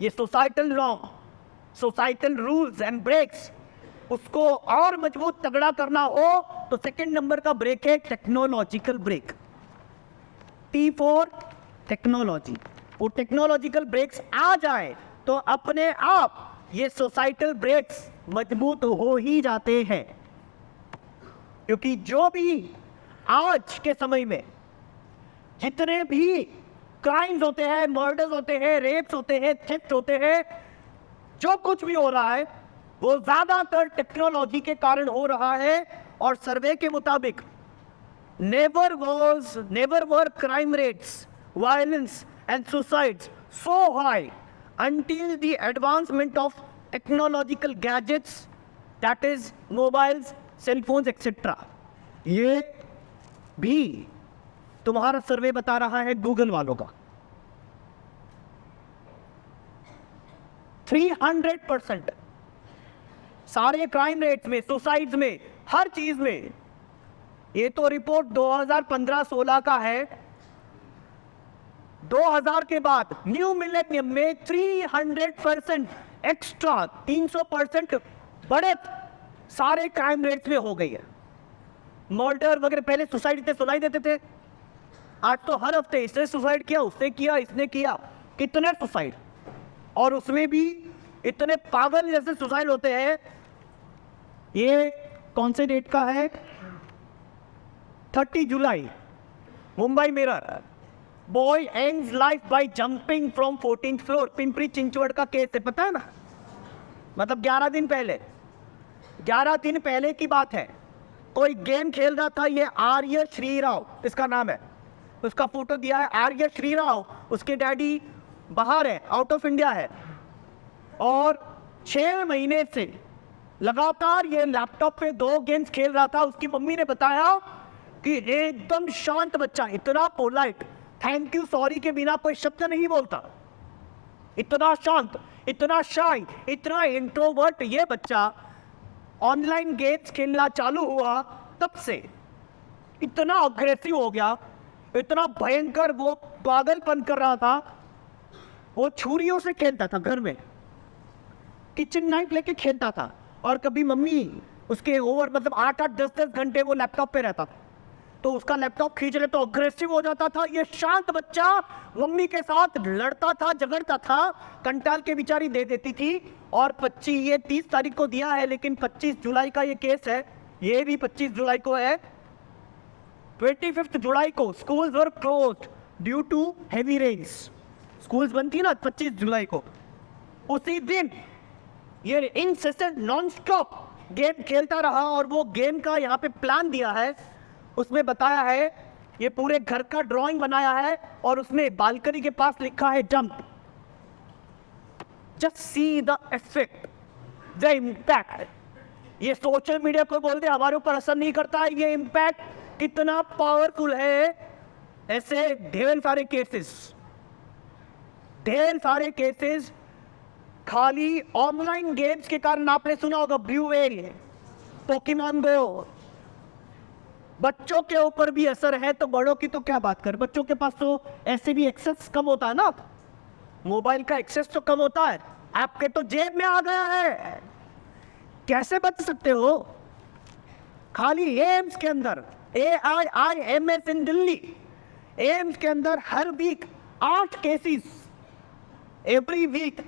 ये societal norm, societal rules and brakes, उसको और मजबूत तगड़ा करना हो तो सेकंड नंबर का ब्रेक है टेक्नोलॉजिकल ब्रेक। T4 technology. वो टेक्नोलॉजिकल ब्रेक्स आ जाए तो अपने आप ये सोसाइटल ब्रेक्स मजबूत हो ही जाते हैं। क्योंकि जो भी आज के समय में जितने भी क्राइम्स होते हैं, मर्डर्स होते हैं, रेप्स होते हैं, थेफ्ट होते हैं, जो कुछ भी हो रहा है वो ज्यादातर टेक्नोलॉजी के कारण हो रहा है। और सर्वे के मुताबिक never were crime rates, violence and suicides so high until the advancement of technological gadgets, that is mobiles, cell phones etc. ये भी तुम्हारा सर्वे बता रहा है गूगल वालों का। 300% सारे क्राइम रेट्स में, सुसाइड्स में, हर चीज में। ये तो रिपोर्ट 2015-16 का है। 2000 के बाद न्यू मिलेनियम में 300% एक्स्ट्रा, 300% बड़े सारे क्राइम रेट्स में हो गई है। मर्डर वगैरह पहले सुसाइड इतने सुनाई देते थे, आज तो हर हफ्ते इसने सुसाइड किया, उसने किया, इसने किया, कितने सुसाइड। और उसमें भी इतने पागल जैसे सुसाइड होते हैं। ये कौन से डेट का है? 30 जुलाई, Mumbai Mirror. Boy ends life by jumping from 14th floor. Pimpri Chinchwad का केस है, पता है ना? मतलब 11 दिन पहले, 11 दिन पहले की बात है। कोई गेम खेल रहा था, ये आर्य श्री राव इसका नाम है, उसका फोटो दिया है। आर्य श्री राव, उसके डैडी बाहर है, आउट ऑफ इंडिया है, और 6 महीने से लगातार ये लैपटॉप पे 2 गेम्स खेल रहा था। उसकी मम्मी ने बताया कि एकदम शांत बच्चा, इतना पोलाइट, थैंक यू सॉरी के बिना कोई शब्द नहीं बोलता, इतना शांत, इतना शाय, इतना इंट्रोवर्ट। ये बच्चा ऑनलाइन गेम्स खेलना चालू हुआ तब से इतना अग्रेसिव हो गया, इतना भयंकर वो पागलपन कर रहा था। वो छुरियों से खेलता था घर में, किचन नाइफ लेके खेलता था। और कभी मम्मी उसके ओवर, मतलब 8-8, 10-10 घंटे वो लैपटॉप पे रहता था, तो उसका लैपटॉप खींच ले तो अग्रेसिव हो जाता था। ये शांत बच्चा मम्मी के साथ लड़ता था, झगड़ता था, कंटाल के बेचारी दे देती थी। और 30 तारीख को दिया है, लेकिन 25 जुलाई का ये केस है। ये भी 25 जुलाई को है। 25 जुलाई को schools were closed due to heavy rains. Schools बंद थी ना 25 जुलाई को। उसी दिन ये इनसेसेंट नॉन स्टॉप गेम खेलता रहा। और वो गेम का यहाँ पे प्लान दिया है, उसमें बताया है, ये पूरे घर का ड्राइंग बनाया है और उसमें बालकनी के पास लिखा है jump. Just see the effect, the impact. ये सोशल मीडिया को बोलते हमारे ऊपर असर नहीं करता है, ये इम्पैक्ट कितना पावरफुल है। ऐसे ढेर सारे केसेस खाली ऑनलाइन गेम्स के कारण। आपने सुना होगा ब्लू व्हेल, पोकेमॉन गो। बच्चों के ऊपर भी असर है तो बड़ों की तो क्या बात कर। बच्चों के पास तो ऐसे भी एक्सेस कम होता है ना, मोबाइल का एक्सेस तो कम होता है, आपके तो जेब में आ गया है। कैसे बच सकते हो? खाली एम्स के अंदर, AIIMS इन दिल्ली, एम्स के अंदर हर वीक 8 केसेस एवरी वीक।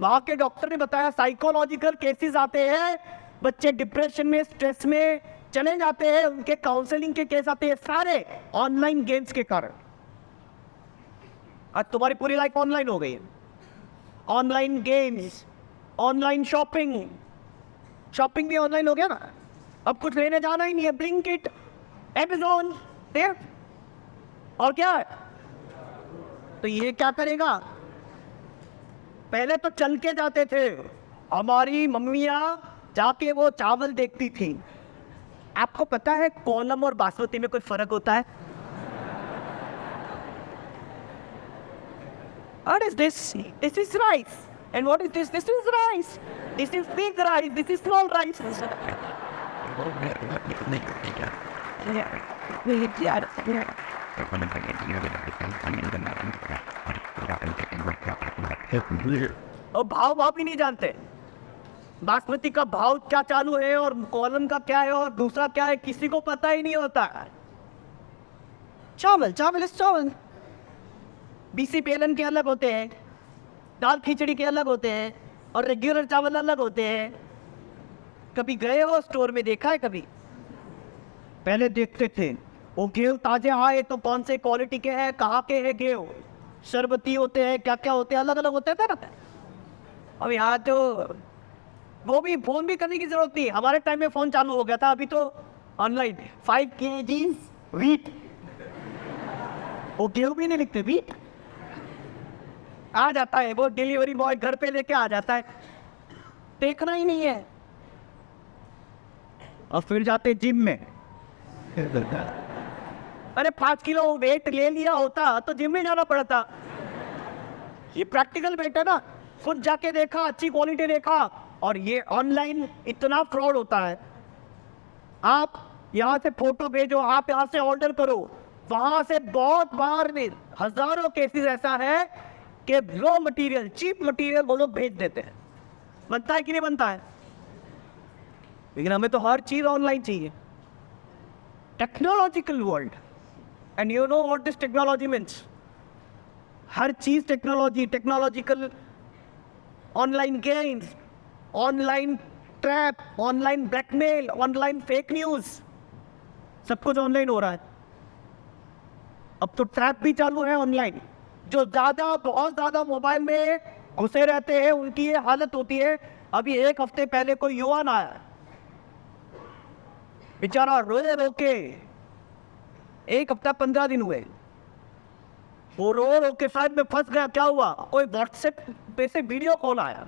वहां के डॉक्टर ने बताया साइकोलॉजिकल केसेस आते हैं, बच्चे डिप्रेशन में, स्ट्रेस में चले जाते हैं, उनके काउंसलिंग के केस आते हैं, सारे ऑनलाइन गेम्स के कारण। आज तुम्हारी पूरी लाइफ ऑनलाइन हो गई है। ऑनलाइन गेम्स, ऑनलाइन शॉपिंग भी ऑनलाइन हो गया ना। अब कुछ लेने जाना ही नहीं है, ब्लिंकिट, Amazon, और क्या है। तो ये क्या करेगा? पहले तो चल के जाते थे, हमारी मम्मियाँ जाके वो चावल देखती थी। आपको पता है कोलम और बासमती में कोई फर्क होता है? What is this? This is rice. And what is this? This is rice. This is big rice. This is small rice. और भाव भाव भी नहीं जानते, बासमती का भाव क्या चालू है और कॉलम का क्या है और दूसरा क्या है, किसी को पता ही नहीं होता। चावल चावल इस चावल, बीसीपीएलएन के अलग होते हैं, दाल खिचड़ी के अलग होते हैं, और रेगुलर चावल अलग होते हैं। कभी गए हो स्टोर में, देखा है कभी? पहले देखते थे वो गेहूं ताजे आए तो कौन से क्वालिटी के हैं, कहाँ के हैं गेहूं, शरबती होते हैं, क्या क्या होते हैं, अलग अलग होते थे ना। अब यहाँ तो वो भी फोन भी करने की जरूरत नहीं, हमारे टाइम में फोन चालू हो गया था, अभी तो ऑनलाइन 5 kg व्हीट, वो गेहूं भी नहीं लिखते, व्हीट आ जाता है, वो डिलीवरी बॉय घर पे लेके आ जाता है, देखना ही नहीं है। और फिर जाते जिम में, अरे 5 किलो वेट ले लिया होता तो जिम में जाना पड़ता। ये प्रैक्टिकल वेट है ना, खुद जाके देखा, अच्छी क्वालिटी देखा। और ये ऑनलाइन इतना फ्रॉड होता है, आप यहाँ से फोटो भेजो, आप यहाँ से ऑर्डर करो, वहां से बहुत बार नहीं हजारों केसेस ऐसा है कि रो मटेरियल, चीप मटेरियल वो लोग भेज देते हैं। बनता है कि नहीं बनता है? लेकिन हमें तो हर चीज ऑनलाइन चाहिए। Technological world, and you know what this technology means. हर चीज technology, technological, online games, online trap, online blackmail, online fake news, सब कुछ ऑनलाइन हो रहा है। अब तो ट्रैप भी चालू है ऑनलाइन। जो ज्यादा, बहुत ज्यादा मोबाइल में घुसे रहते हैं उनकी ये हालत होती है। अभी 1 हफ्ते पहले कोई युवा आया, बेचारा रोए रो के, 1 हफ्ता 15 दिन हुए, वो रो रो के साइड में फंस गया। क्या हुआ? कोई व्हाट्सएप पे से वीडियो कॉल आया,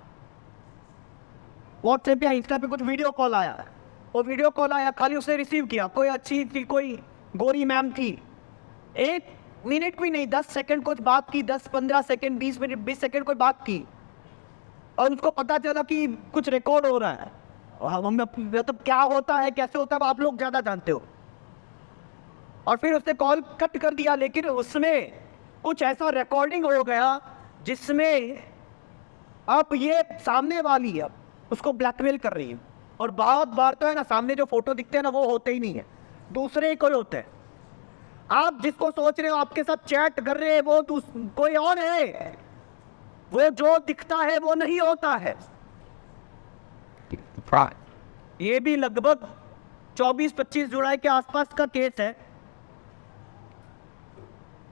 व्हाट्सएप या इंस्टा पे कुछ वीडियो कॉल आया, वो वीडियो कॉल आया, खाली उसे रिसीव किया। कोई अच्छी थी, कोई गोरी मैम थी, 1 मिनट भी नहीं, 10 सेकंड कुछ बात की, 10-15 सेकंड, 20 मिनट, 20 सेकंड कोई बात की, और उसको पता चला कि कुछ रिकॉर्ड हो रहा है। मतलब क्या होता है, कैसे होता है, आप लोग ज्यादा जानते हो। और फिर उसने कॉल कट कर दिया, लेकिन उसमें कुछ ऐसा रिकॉर्डिंग हो गया जिसमें अब ये सामने वाली है उसको ब्लैकमेल कर रही है। और बहुत बार तो है ना, सामने जो फोटो दिखते हैं ना, वो होते ही नहीं है, दूसरे ही कोई होते हैं। आप जिसको सोच रहे हो आपके साथ चैट कर रहे हैं, वो कोई और है, वो जो दिखता है वो नहीं होता है। ये भी लगभग 24-25 जुलाई के आसपास का केस है।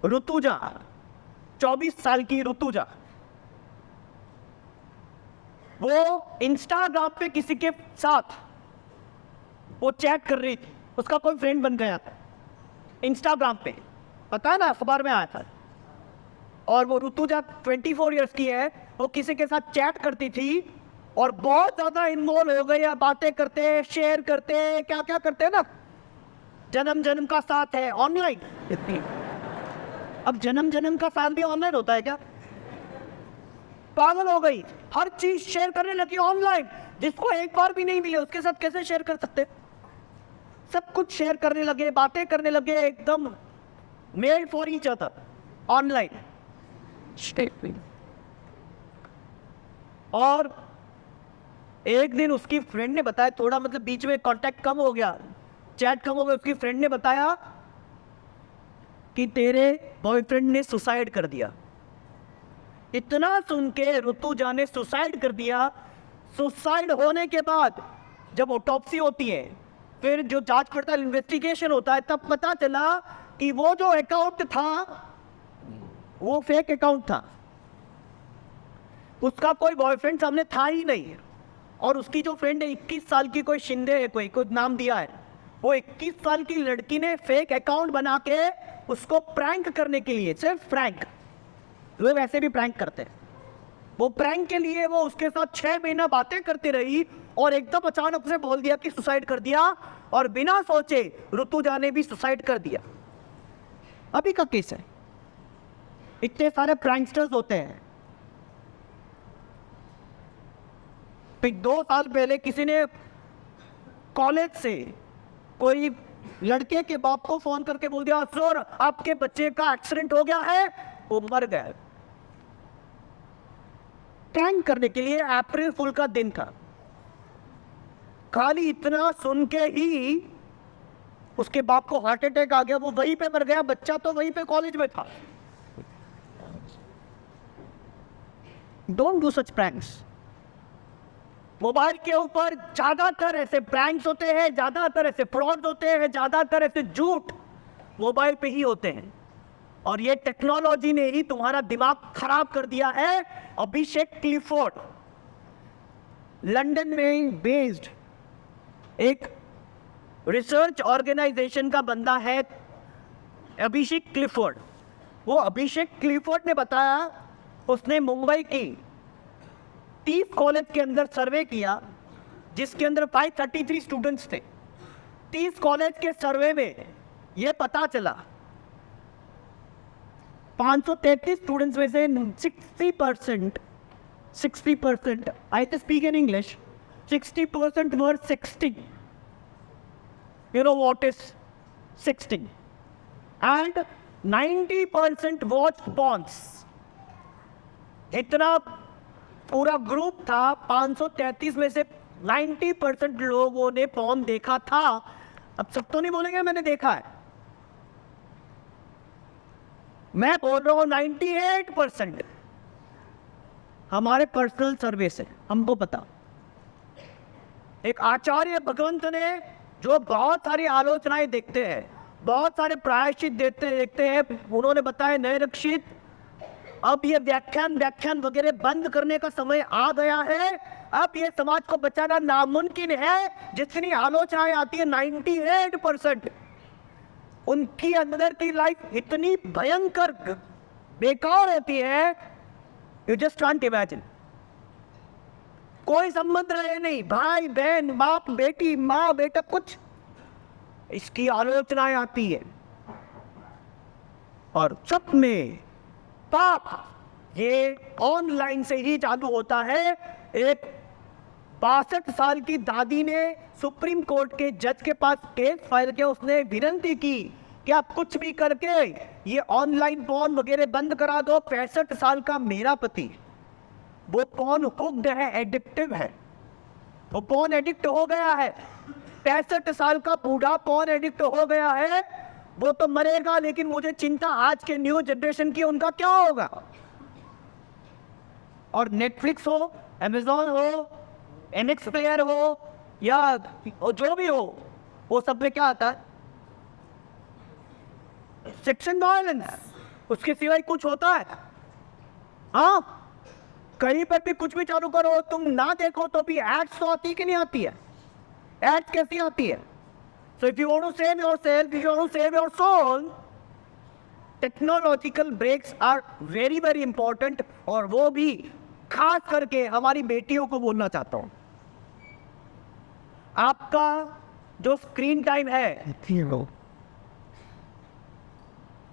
ऋतुजा, 24 साल की ऋतुजा, वो इंस्टाग्राम पे किसी के साथ वो चैट कर रही थी, उसका कोई फ्रेंड बन गया था इंस्टाग्राम पे, पता है ना, अखबार में आया था। और वो ऋतुजा 24 इयर्स की है, वो किसी के साथ चैट करती थी और बहुत ज्यादा इन्वॉल्व हो गई, बातें करते, शेयर करते, क्या क्या करते हैं ना। जन्म जन्म का साथ है ऑनलाइन इतनी। अब जन्म जन्म का साथ भी ऑनलाइन होता है क्या? पागल हो गई, हर चीज शेयर करने लगी ऑनलाइन। जिसको एक बार भी नहीं मिले उसके साथ कैसे शेयर कर सकते? सब कुछ शेयर करने लगे, बातें करने लगे, एकदम made for each other online. और एक दिन उसकी फ्रेंड ने बताया, थोड़ा मतलब बीच में कांटेक्ट कम हो गया, चैट कम हो गया, उसकी फ्रेंड ने बताया कि तेरे बॉयफ्रेंड ने सुसाइड कर दिया। इतना सुन के ऋतुजा ने सुसाइड कर दिया। सुसाइड होने के बाद जब ऑटोप्सी होती है, फिर जो जांच पड़ताल, इन्वेस्टिगेशन होता है, तब पता चला कि वो जो अकाउंट था वो फेक अकाउंट था, उसका कोई बॉयफ्रेंड सामने था ही नहीं। और उसकी जो फ्रेंड है 21 साल की, कोई शिंदे है, कोई कुछ नाम दिया है, वो 21 साल की लड़की ने फेक अकाउंट बना के उसको प्रैंक करने के लिए, सिर्फ प्रैंक, वो वैसे भी प्रैंक करते हैं, वो प्रैंक के लिए वो उसके साथ 6 महीना बातें करती रही और एकदम अचानक उसे बोल दिया कि सुसाइड कर दिया। और बिना सोचे ऋतुजा ने भी सुसाइड कर दिया। अभी का केस है। इतने सारे प्रैंकस्टर्स होते हैं। फिर 2 साल पहले किसी ने कॉलेज से कोई लड़के के बाप को फोन करके बोल दिया सर आपके बच्चे का एक्सीडेंट हो गया है, वो मर गया। प्रैंक करने के लिए अप्रैल फुल का दिन था। खाली इतना सुन के ही उसके बाप को हार्ट अटैक आ गया, वो वहीं पे मर गया, बच्चा तो वहीं पे कॉलेज में था। Don't do such pranks. Mobile के ऊपर ज्यादातर ऐसे प्रैंक्स होते हैं, ज्यादातर ऐसे फ्रॉड होते हैं, ज्यादातर ऐसे झूठ मोबाइल पे ही होते हैं। और ये टेक्नोलॉजी ने ही तुम्हारा दिमाग खराब कर दिया है। अभिषेक क्लिफोर्ड लंदन में बेस्ड एक रिसर्च ऑर्गेनाइजेशन का बंदा है, अभिषेक क्लिफोर्ड। वो अभिषेक क्लिफोर्ड ने बताया, उसने मुंबई की 30 कॉलेज के अंदर सर्वे किया जिसके अंदर 533 स्टूडेंट्स थे। 30 कॉलेज के सर्वे में यह पता चला 533 स्टूडेंट्स में से 60% I can speak in English, 60% were 60। You know what is 60? And 90% watched porns. इतना पूरा ग्रुप था, 533 में से 90% लोगों ने पॉर्न देखा था। अब सब तो नहीं बोलेंगे मैंने देखा है, मैं बोल रहा हूं 98%। हमारे पर्सनल सर्वे से हमको पता। एक आचार्य भगवंत ने जो बहुत सारी आलोचनाएं देखते हैं, बहुत सारे प्रायश्चित देखते हैं, उन्होंने बताया नए रक्षित अब ये व्याख्यान वगैरह बंद करने का समय आ गया है। अब ये समाज को बचाना नामुमकिन है। जितनी आलोचनाएं आती है 98% उनकी अंदर की लाइफ इतनी भयंकर बेकार होती है, यू जस्ट कांट इमेजिन। कोई संबंध रहे नहीं, भाई बहन, बाप बेटी, माँ बेटा, कुछ, इसकी आलोचनाएं आती है और सब में पाप ये ऑनलाइन से ही चालू होता है। एक 62 साल की दादी ने सुप्रीम कोर्ट के जज के पास केस फाइल किया। उसने विनती की कि आप कुछ भी करके ये ऑनलाइन पॉर्न वगैरह बंद करा दो। 65 साल का मेरा पति, वो पॉर्न हुक्ड है, एडिक्टिव है, वो पॉर्न एडिक्ट हो गया है। 65 साल का बूढ़ा पॉर्न एडिक्ट हो गया है, वो तो मरेगा, लेकिन मुझे चिंता आज के न्यू जनरेशन की, उनका क्या होगा। और नेटफ्लिक्स हो, अमेजॉन हो, एमएक्स प्लेयर हो या जो भी हो, वो सब में क्या आता है? सेक्शन वायलेंस, उसके सिवाय कुछ होता है? हाँ, कहीं पर भी कुछ भी चालू करो, तुम ना देखो तो भी एड्स तो आती कि नहीं आती है? एड्स कैसी आती है? So if you want to save yourself, if you want to save your soul, technological breaks are very very important। और वो भी खास करके हमारी बेटियों को बोलना चाहता हूँ, आपका जो स्क्रीन टाइम है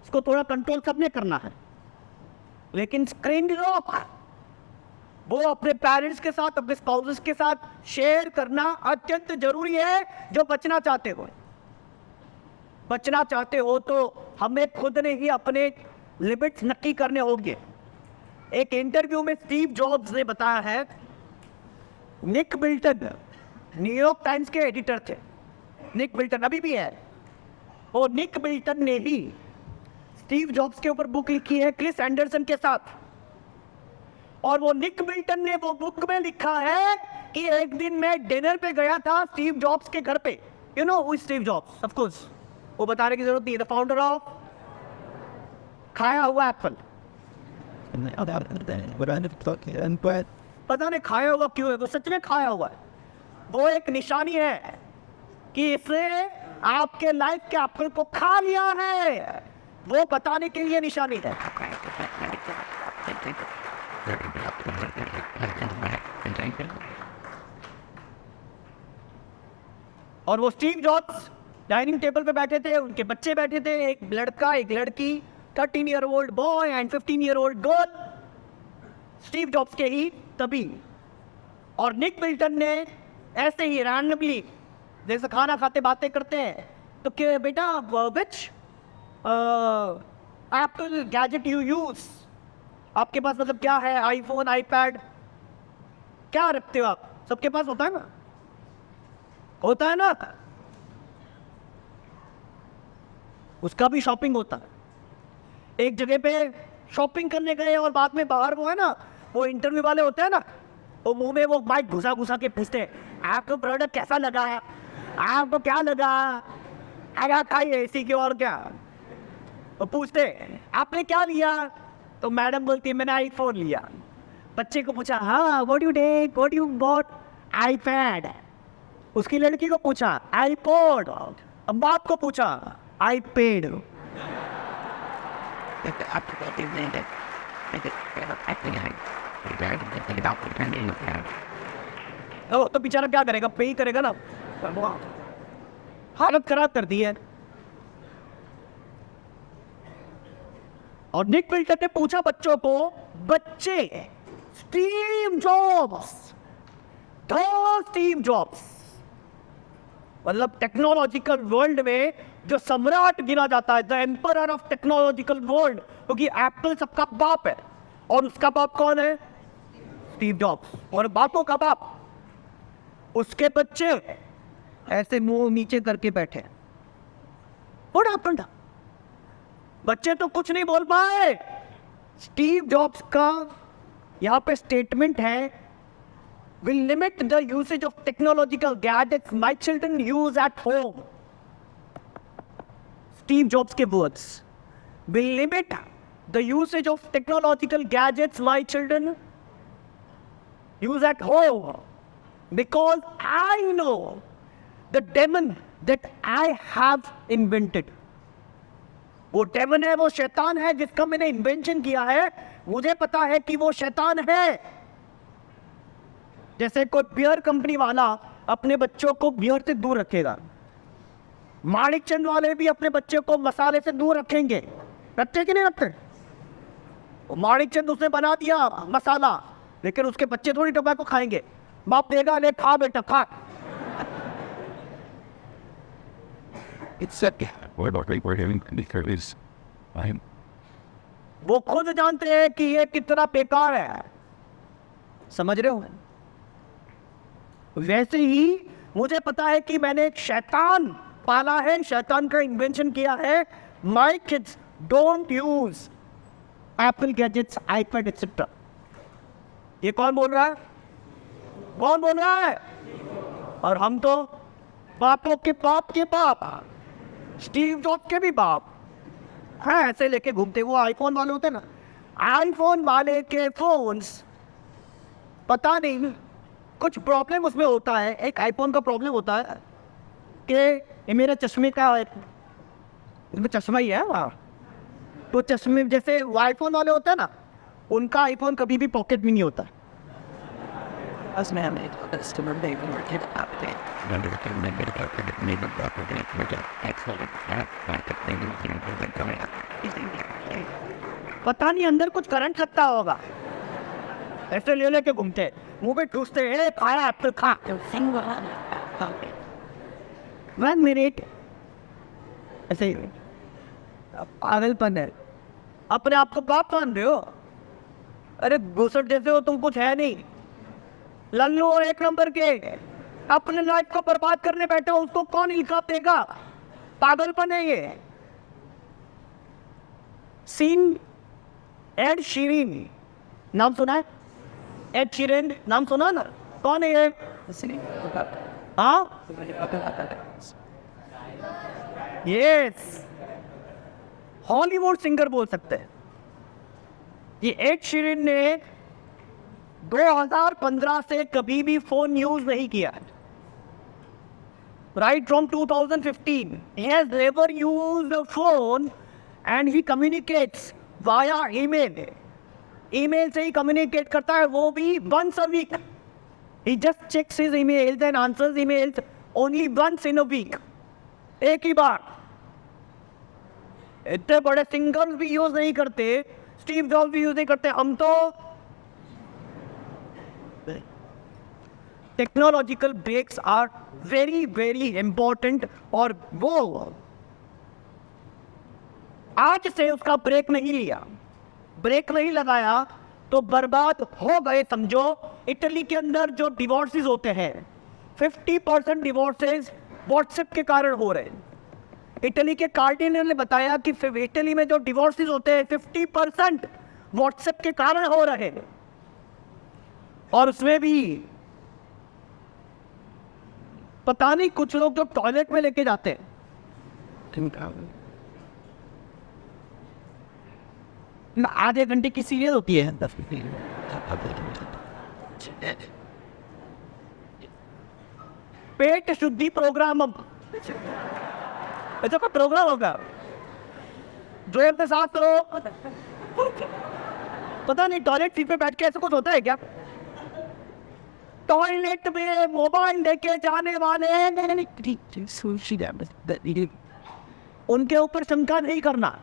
इसको थोड़ा कंट्रोल सबने करना है, लेकिन स्क्रीन लॉक वो अपने पेरेंट्स के साथ, अपने स्पाउसेस के साथ शेयर करना अत्यंत जरूरी है। जो बचना चाहते हो तो हमें खुद ने ही अपने लिमिट्स नक्की करने होंगे। एक इंटरव्यू में स्टीव जॉब्स ने बताया है, निक बिल्टन न्यूयॉर्क टाइम्स के एडिटर थे, निक बिल्टन अभी भी है, और निक बिल्टन ने ही स्टीव जॉब्स के ऊपर बुक लिखी है क्रिस एंडरसन के साथ। और वो निक बिल्टन ने वो बुक में लिखा है कि एक दिन मैं डिनर पे गया था स्टीव जॉब्स के घर पे। You know who is Steve jobs? Of course, वो बताने की जरूरत नहीं, द फाउंडर ऑफ खाया हुआ एप्पल। पता नहीं खाया हुआ क्यों है, वो सच में खाया हुआ है। वो एक निशानी है कि इसने आपके लाइफ के एप्पल को खा लिया है, वो बताने के लिए निशानी है। और वो स्टीव जॉब्स डाइनिंग टेबल पे बैठे थे, उनके बच्चे बैठे थे, एक लड़का एक लड़की, 13 year old boy and 15 year old girl, Steve jobs के ही तभी। और निक बिल्टन ने ऐसे ही रैंडमली, जैसे खाना खाते बातें करते हैं, तो क्या बेटा विच एप्पल गैजेट यू यूज, आपके पास मतलब क्या है, आईफोन आईपैड क्या रखते हो आप? सबके पास होता है ना, होता है ना, उसका भी शॉपिंग होता है। एक जगह पे शॉपिंग करने गए और बाद में बाहर वो है ना, वो इंटरव्यू वाले होते हैं ना, वो मुंह में वो माइक घुसा घुसा के पूछते हैं आपको प्रोडक्ट कैसा लगा है, आपको क्या लगा, अगर खाइए इसी की और क्या, वो पूछते आपने क्या लिया, तो मैडम बोलती है मैंने आईफोन लिया। बच्चे को पूछा हाँ what you take, what you bought, iPad. उसकी लड़की को पूछा आईपॉड, अब बाप को पूछा आईपैड। तो बेचारा क्या करेगा, पे ही करेगा ना, हालत खराब कर दी है। और निक पिल्टर ने पूछा बच्चों को, बच्चे स्टीव जॉब्स, स्टीव जॉब्स मतलब टेक्नोलॉजिकल वर्ल्ड में जो सम्राट गिना जाता है, the emperor of technological world, क्योंकि एप्पल सबका बाप है और उसका बाप कौन है, स्टीव जॉब्स। और बापों का बाप, उसके बच्चे ऐसे मुंह नीचे करके बैठे। What happened? बच्चे तो कुछ नहीं बोल पाए। स्टीव जॉब्स का यहाँ पे स्टेटमेंट है, will limit the usage of technological gadgets my children use at home. Steve Jobs के words, will limit the usage of technological gadgets my children use at home because I know the demon that I have invented. वो daemon है, वो शैतान है जिसका मैंने invention किया है, मुझे पता है कि वो शैतान है। जैसे कोई बियर कंपनी वाला अपने बच्चों को बियर से दूर रखेगा, माणिक चंद वाले भी अपने बच्चे को मसाले से दूर रखेंगे, रखते कि नहीं रखते? माणिक चंद उसने बना दिया मसाला, लेकिन उसके बच्चे थोड़ी टोबैको खाएंगे, बाप देगा ले खा बेटा खा। वो खुद जानते हैं कि ये कितना बेकार है, समझ रहे हो? वैसे ही मुझे पता है कि मैंने एक शैतान पाला है, शैतान का इन्वेंशन किया है। My kids don't use Apple gadgets, iPad etcetera. ये कौन बोल रहा है, कौन बोल रहा है? और हम तो बापों के बाप के बाप, स्टीव जॉब्स के भी बाप हाँ, ऐसे लेके घूमते। वो आईफोन वाले होते ना, आईफोन वाले के फोन्स पता नहीं कुछ प्रॉब्लम उसमें होता है। एक आईफोन का प्रॉब्लम होता है कि ये मेरे चश्मे का है, इसमें चश्मा ही है वहाँ, तो चश्मे जैसे वो आईफोन वाले होते हैं ना, उनका आईफोन कभी भी पॉकेट में नहीं होता। पता नहीं अंदर कुछ करंट लगता होगा, ऐसे ले लेके घूमते, मुंह पे ठूसते हैं खाया एप्पल खा। 1 मिनट ऐसे ही पागलपन है। अपने आप को बाप मान रहे हो? अरे घुसट जैसे हो तुम, कुछ है नहीं, लल्लू और एक नंबर के, अपने लाइफ को बर्बाद करने बैठे हो, उसको कौन इल्काब देगा? पागलपन है ये। सीन एड शीरिन, नाम सुना है? एड शीरन नाम सुना ना? कौन है ये? हाँ यस, हॉलीवुड सिंगर बोल सकते हैं। ये एड शीरन ने 2015 से कभी भी फोन यूज नहीं किया। Right from 2015, he has never used a phone and he communicates via email. Email से ही कम्युनिकेट करता है, वो भी once a week. He just checks his emails and answers emails only once in a week. एक ही बार। इतने बड़े singers भी use नहीं करते, स्टीव जॉब्स भी यूज नहीं करते, हम तो technological brakes are very very important, और वो आज से उसका ब्रेक नहीं लिया, ब्रेक नहीं लगाया तो बर्बाद हो गए समझो। इटली के अंदर जो डिवोर्सेस होते हैं 50% डिवोर्सेस व्हाट्सएप के कारण हो रहे हैं। इटली के कार्डिनल ने बताया कि इटली में जो डिवोर्सेस होते हैं 50% व्हाट्सएप के कारण हो रहे हैं, और उसमें भी पता नहीं कुछ लोग जो टॉयलेट में लेके जाते हैं, आधे घंटे की सीरियल होती है, पेट शुद्धि प्रोग्राम, ऐसा कोई प्रोग्राम होगा जो अपने साथ करो। पता नहीं टॉयलेट सीट पे बैठ के ऐसा कुछ होता है क्या? टॉयलेट में मोबाइल लेके जाने वाले उनके ऊपर शंका नहीं करना।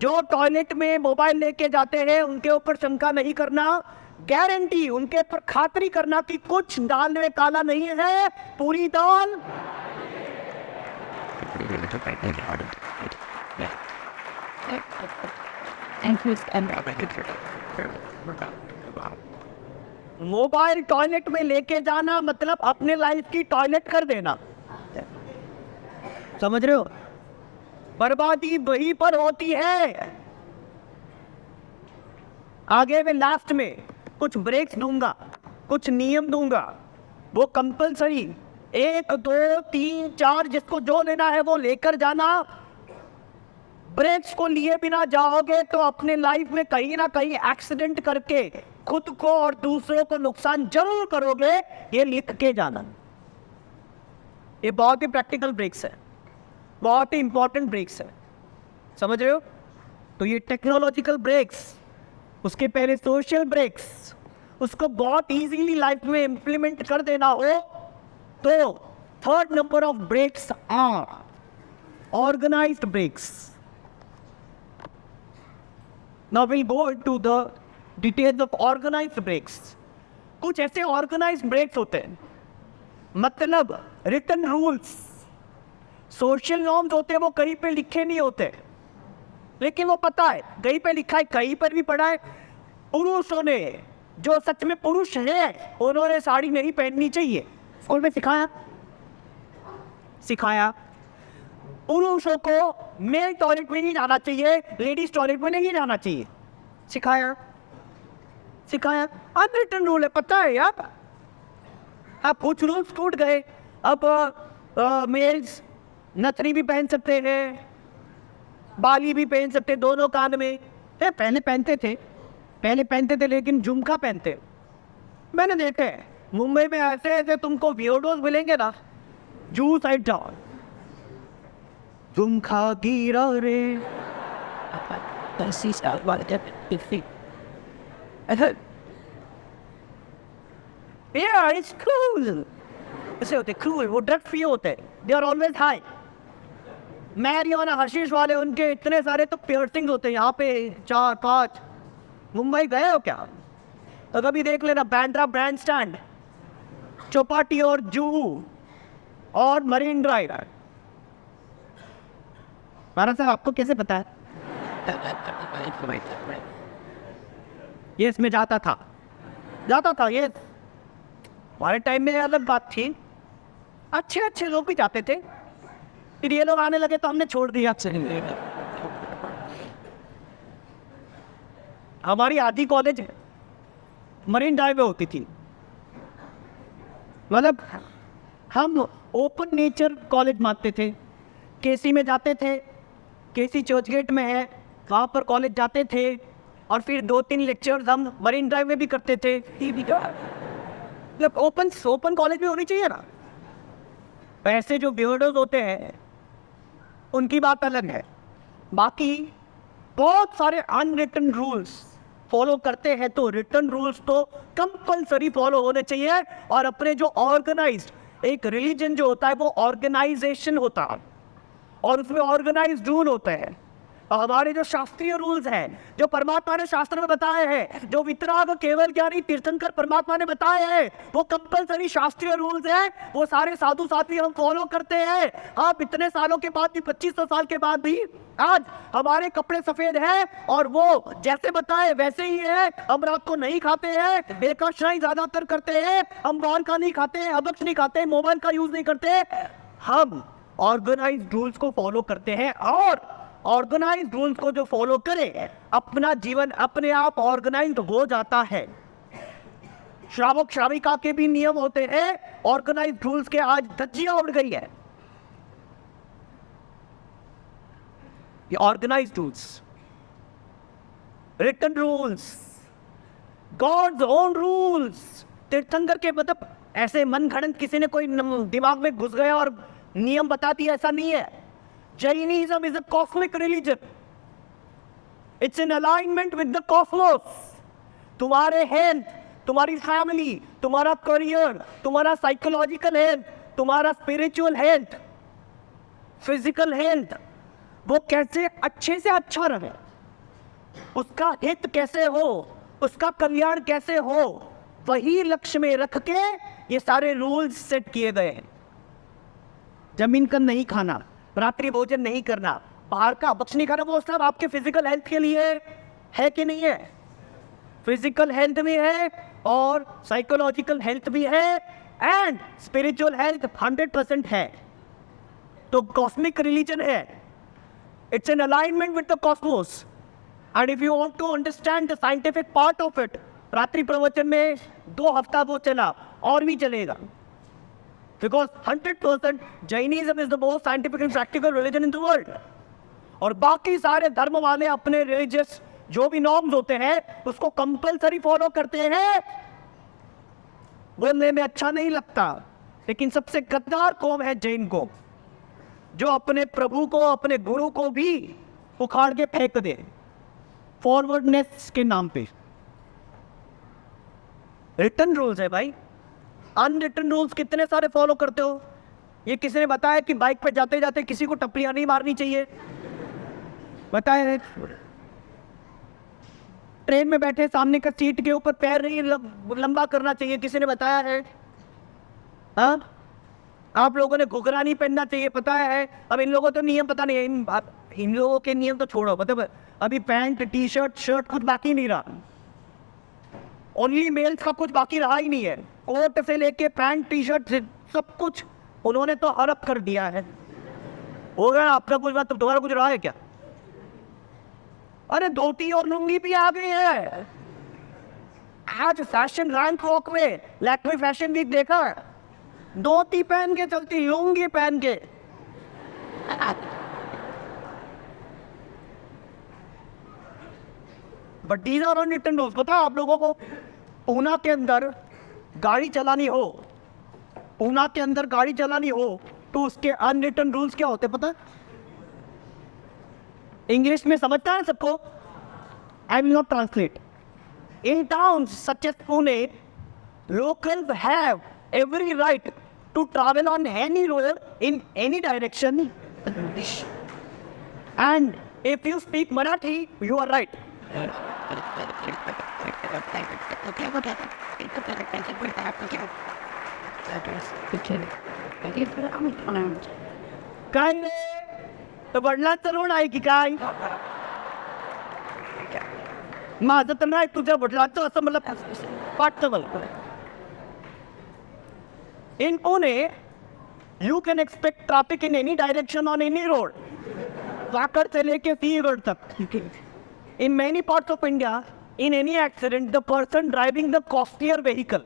जो टॉयलेट में मोबाइल लेके जाते हैं उनके ऊपर शंका नहीं करना, गारंटी उनके ऊपर खातरी करना कि कुछ दाल में काला नहीं है, पूरी दाल मोबाइल टॉयलेट में लेके जाना मतलब अपने लाइफ की टॉयलेट कर देना, समझ रहे हो? बर्बादी वहीं पर होती है। आगे मैं लास्ट में कुछ ब्रेक्स दूंगा, कुछ नियम दूंगा, वो कंपलसरी 1 2 3 4 जिसको जो लेना है वो लेकर जाना। ब्रेक्स को लिए बिना जाओगे तो अपने लाइफ में कहीं ना कहीं एक्सीडेंट करके खुद को और दूसरों को नुकसान जरूर करोगे, ये लिख के जाना। ये बहुत ही प्रैक्टिकल ब्रेक्स है, बहुत ही इंपॉर्टेंट ब्रेक्स है, समझ रहे हो? तो ये टेक्नोलॉजिकल ब्रेक्स, उसके पहले सोशल ब्रेक्स, उसको बहुत इजीली लाइफ में इंप्लीमेंट कर देना हो तो थर्ड नंबर of brakes are organized brakes. Now will go into the details of organized brakes. कुछ ऐसे ऑर्गेनाइज्ड ब्रेक्स होते हैं, मतलब रिटन रूल्स, सोशल नॉर्म्स होते हैं, वो कहीं पे लिखे नहीं होते, लेकिन वो पता है कहीं पे लिखा है, कहीं पर भी पढ़ा है। पुरुषों ने, जो सच में पुरुष है, उन्होंने साड़ी नहीं पहननी चाहिए, स्कूल में सिखाया। पुरुषों को मेल टॉयलेट में नहीं जाना चाहिए, लेडीज टॉयलेट में नहीं जाना चाहिए, सिखाया। अनरिटन रूल है, पता है यार। अब कुछ रूल्स टूट गए, अब मेल्स नथनी भी पहन सकते हैं, बाली भी पहन सकते हैं दोनों कान में। पहले पहनते थे लेकिन झुमका पहनते। मैंने देखे मुंबई में ऐसे ऐसे तुमको वियर्डोस मिलेंगे ना, जू साइड जाओ, झुमका गिरा रे, yeah, it's cool. ऐसे होते cool, वो ड्रग फ्री होते हैं, they are always high. Marijuana hashish वाले, उनके इतने सारे तो पियर्सिंग्स होते हैं यहाँ पे 4 5। मुंबई गए हो क्या? तो कभी देख लेना, बांद्रा बैंड स्टैंड, चौपाटी और जुहू और मरीन ड्राइव। महाराज साहब आपको कैसे पता है? ये इसमें जाता था ये हमारे टाइम में अलग बात थी, अच्छे लोग भी जाते थे, फिर ये लोग आने लगे तो हमने छोड़ दिया। हमारी आधी कॉलेज मरीन ड्राइव में होती थी, मतलब हम ओपन नेचर कॉलेज मानते थे। केसी में जाते थे, केसी चर्चगेट में है, वहाँ पर कॉलेज जाते थे, और फिर 2-3 लेक्चर्स हम मरीन ड्राइव में भी करते थे। मतलब ओपन कॉलेज में होनी चाहिए ना। ऐसे जो बियर्डर्स होते हैं उनकी बात अलग है, बाकी बहुत सारे अनरिटन रूल्स फॉलो करते हैं, तो रिटन रूल्स तो कंपलसरी फॉलो होने चाहिए। और अपने जो ऑर्गेनाइज्ड, एक रिलीजन जो होता है वो ऑर्गेनाइजेशन होता है, और उसमें ऑर्गेनाइज्ड रूल होते हैं। हमारे जो शास्त्रीय रूल्स हैं, जो परमात्मा ने शास्त्र में बताए हैं, जो वितराग केवल ज्ञानी तीर्थंकर परमात्मा ने बताए हैं, वो कंपलसरी शास्त्रीय रूल्स हैं। वो सारे साधु साथी हम फॉलो करते हैं। आप इतने सालों के बाद भी, 2500 साल के बाद भी आज हमारे कपड़े सफेद हैं और वो जैसे बताए वैसे ही है। हम रात को नहीं खाते हैं, बेकशराई ज्यादातर करते हैं, हम बाहर का नहीं खाते हैं, अभक्ष नहीं खाते, मोबाइल का यूज नहीं करते। हम ऑर्गेनाइज्ड रूल्स को फॉलो करते हैं, और ऑर्गेनाइज्ड रूल्स को जो फॉलो करे अपना जीवन अपने आप ऑर्गेनाइज्ड हो जाता है। श्रावक श्राविका के भी नियम होते हैं, ऑर्गेनाइज्ड रूल्स के आज धज्जियां उड़ गई है। ये organized rules, written rules, God's own rules. तीर्थंकर के मतलब ऐसे मन घड़ंत किसी ने कोई दिमाग में घुस गया और नियम बता दिया, ऐसा नहीं है। Jainism is a cosmic religion. It's in alignment with the cosmos. तुम्हारे हेल्थ, तुम्हारी फैमिली, तुम्हारा करियर, तुम्हारा साइकोलॉजिकल हेल्थ, तुम्हारा स्पिरिचुअल हेल्थ, फिजिकल हेल्थ, वो कैसे अच्छे से अच्छा रहे, उसका हित कैसे हो, उसका कल्याण कैसे हो, वही लक्ष्य में रख के ये सारे रूल्स सेट किए गए हैं। जमीन का नहीं खाना, रात्रि भोजन नहीं करना, बाहर का अभक्ष नहीं खाना, वो सब आपके फिजिकल हेल्थ के लिए है कि नहीं है? फिजिकल हेल्थ भी है और साइकोलॉजिकल हेल्थ भी है एंड स्पिरिचुअल हेल्थ 100% है। तो कॉस्मिक रिलीजन है, it's in alignment with the cosmos. And if you want to understand the scientific part of it, रात्रि प्रवचन में 2 हफ्ता वो चला और भी चलेगा। Because 100% Jainism is the most scientific and practical religion in the world. और बाकी सारे धर्म वाले अपने रिलीजियस जो भी नॉर्म्स होते हैं उसको कंपलसरी फॉलो करते हैं। बोलने में अच्छा नहीं लगता, लेकिन सबसे गद्दार कौम है जैन को, जो अपने प्रभु को, अपने गुरु को भी उखाड़ के फेंक दे फॉरवर्डनेस के नाम पे। रिटर्न रूल्स है भाई, अनरिटन रूल्स कितने सारे फॉलो करते हो। ये किसी ने बताया कि बाइक पे जाते जाते किसी को टपलियां नहीं मारनी चाहिए, बताया। ट्रेन में बैठे सामने का सीट के ऊपर पैर नहीं लंबा करना चाहिए, किसी ने बताया है? हाँ, आप लोगों ने घुघरा नहीं पहनना चाहिए, पता है। अब इन लोगों तो नियम पता नहीं है, इन लोगों के नियम तो छोड़ो, मतलब अभी पैंट टी शर्ट शर्ट कुछ बाकी नहीं रहा। ओनली मेल्स का कुछ बाकी रहा ही नहीं है। कोट से लेके पैंट टी शर्ट सब कुछ उन्होंने तो हड़प कर दिया है। हो गया आपका कुछ बात, तो तुम्हारा कुछ रहा है क्या? अरे धोती और लुंगी भी आ गई है आज। फैशन रैंक वॉक में लैक्मे फैशन वीक देखा, धोती पहन के चलती, लुंगी पहन के। But these are unwritten rules. पता है आप लोगों को, पूना के अंदर गाड़ी चलानी हो, पूना के अंदर गाड़ी चलानी हो तो उसके अनरिटन रूल्स क्या होते पता? इंग्लिश में समझता है सबको? I will not translate. In towns such as Pune, locals have every right to travel on any road in any direction, and if you speak Marathi you are right. काय तर वडिलांचं ऋण आहे की काय? माझं तर नाही, तुझ्या वडिलांचं असं मला वाटतं मला. In Pune, you can expect traffic in any direction on any road. Wakad से लेके सीगढ़ तक. In many parts of India, in any accident, the person driving the costlier vehicle,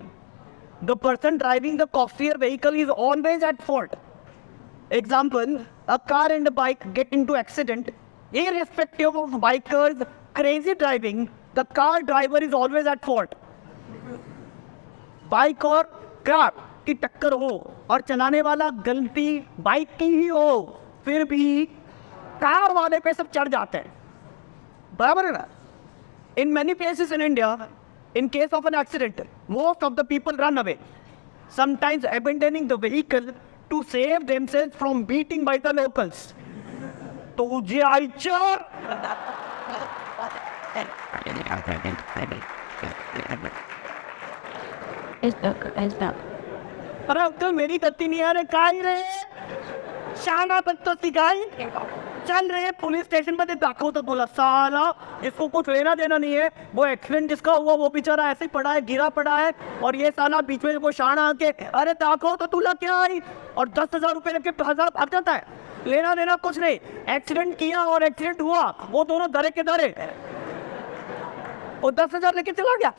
is always at fault. Example, a car and a bike get into accident. Irrespective of bikers crazy driving, the car driver is always at fault. Bike और car की टक्कर हो और चलाने वाला गलती bike की ही हो, फिर भी कार वाले पे सब चढ़ जाते हैं, बराबर है ना? In many places in India, in case of an accident, most of the people run away, sometimes abandoning the vehicle to save themselves from beating by the locals. तुझे आईच्या अरे अंकल मेरी गलती नहीं है रे काय रे शाना बच्चों सिखाई चल रहे पुलिस स्टेशन मध्ये दाखवतो बोला साला इसको कुछ लेना देना नहीं है वो एक्सीडेंट जिसका हुआ वो बेचारा ऐसे ही पड़ा है गिरा पड़ा है और ये साला बीच में वो शाना आके अरे दाखो तो तुला क्या आई और 10,000 रुपए लेके 1000 भाग जाता है लेना देना कुछ नहीं एक्सीडेंट किया और एक्सीडेंट हुआ वो दोनों दरे के दरे और 10,000 लेके चला गया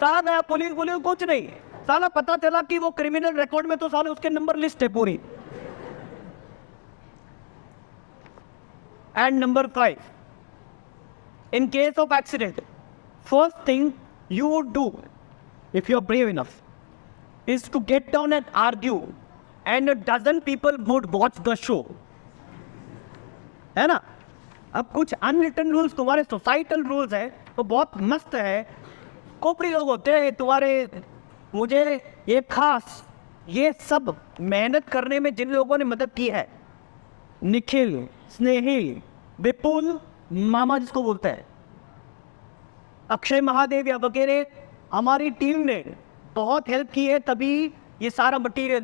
साला पुलिस पुलिस कुछ नहीं साला पता चला कि वो क्रिमिनल रिकॉर्ड में तो साले उसके नंबर लिस्ट है पूरी And number 5, in case of accident, first thing you would do, if you are brave enough, is to get down and argue, and a dozen people would watch the show. है ना? अब कुछ unwritten rules तुम्हारे societal rules है तो बहुत मस्त है कोपरी लोग होते हैं तुम्हारे मुझे ये खास ये सब मेहनत करने में जिन लोगों ने मदद की है निखिल स्नेहिल विपुल मामा जिसको बोलते हैं अक्षय महादेव या वगैरह हमारी टीम ने बहुत हेल्प की है तभी ये सारा मटीरियल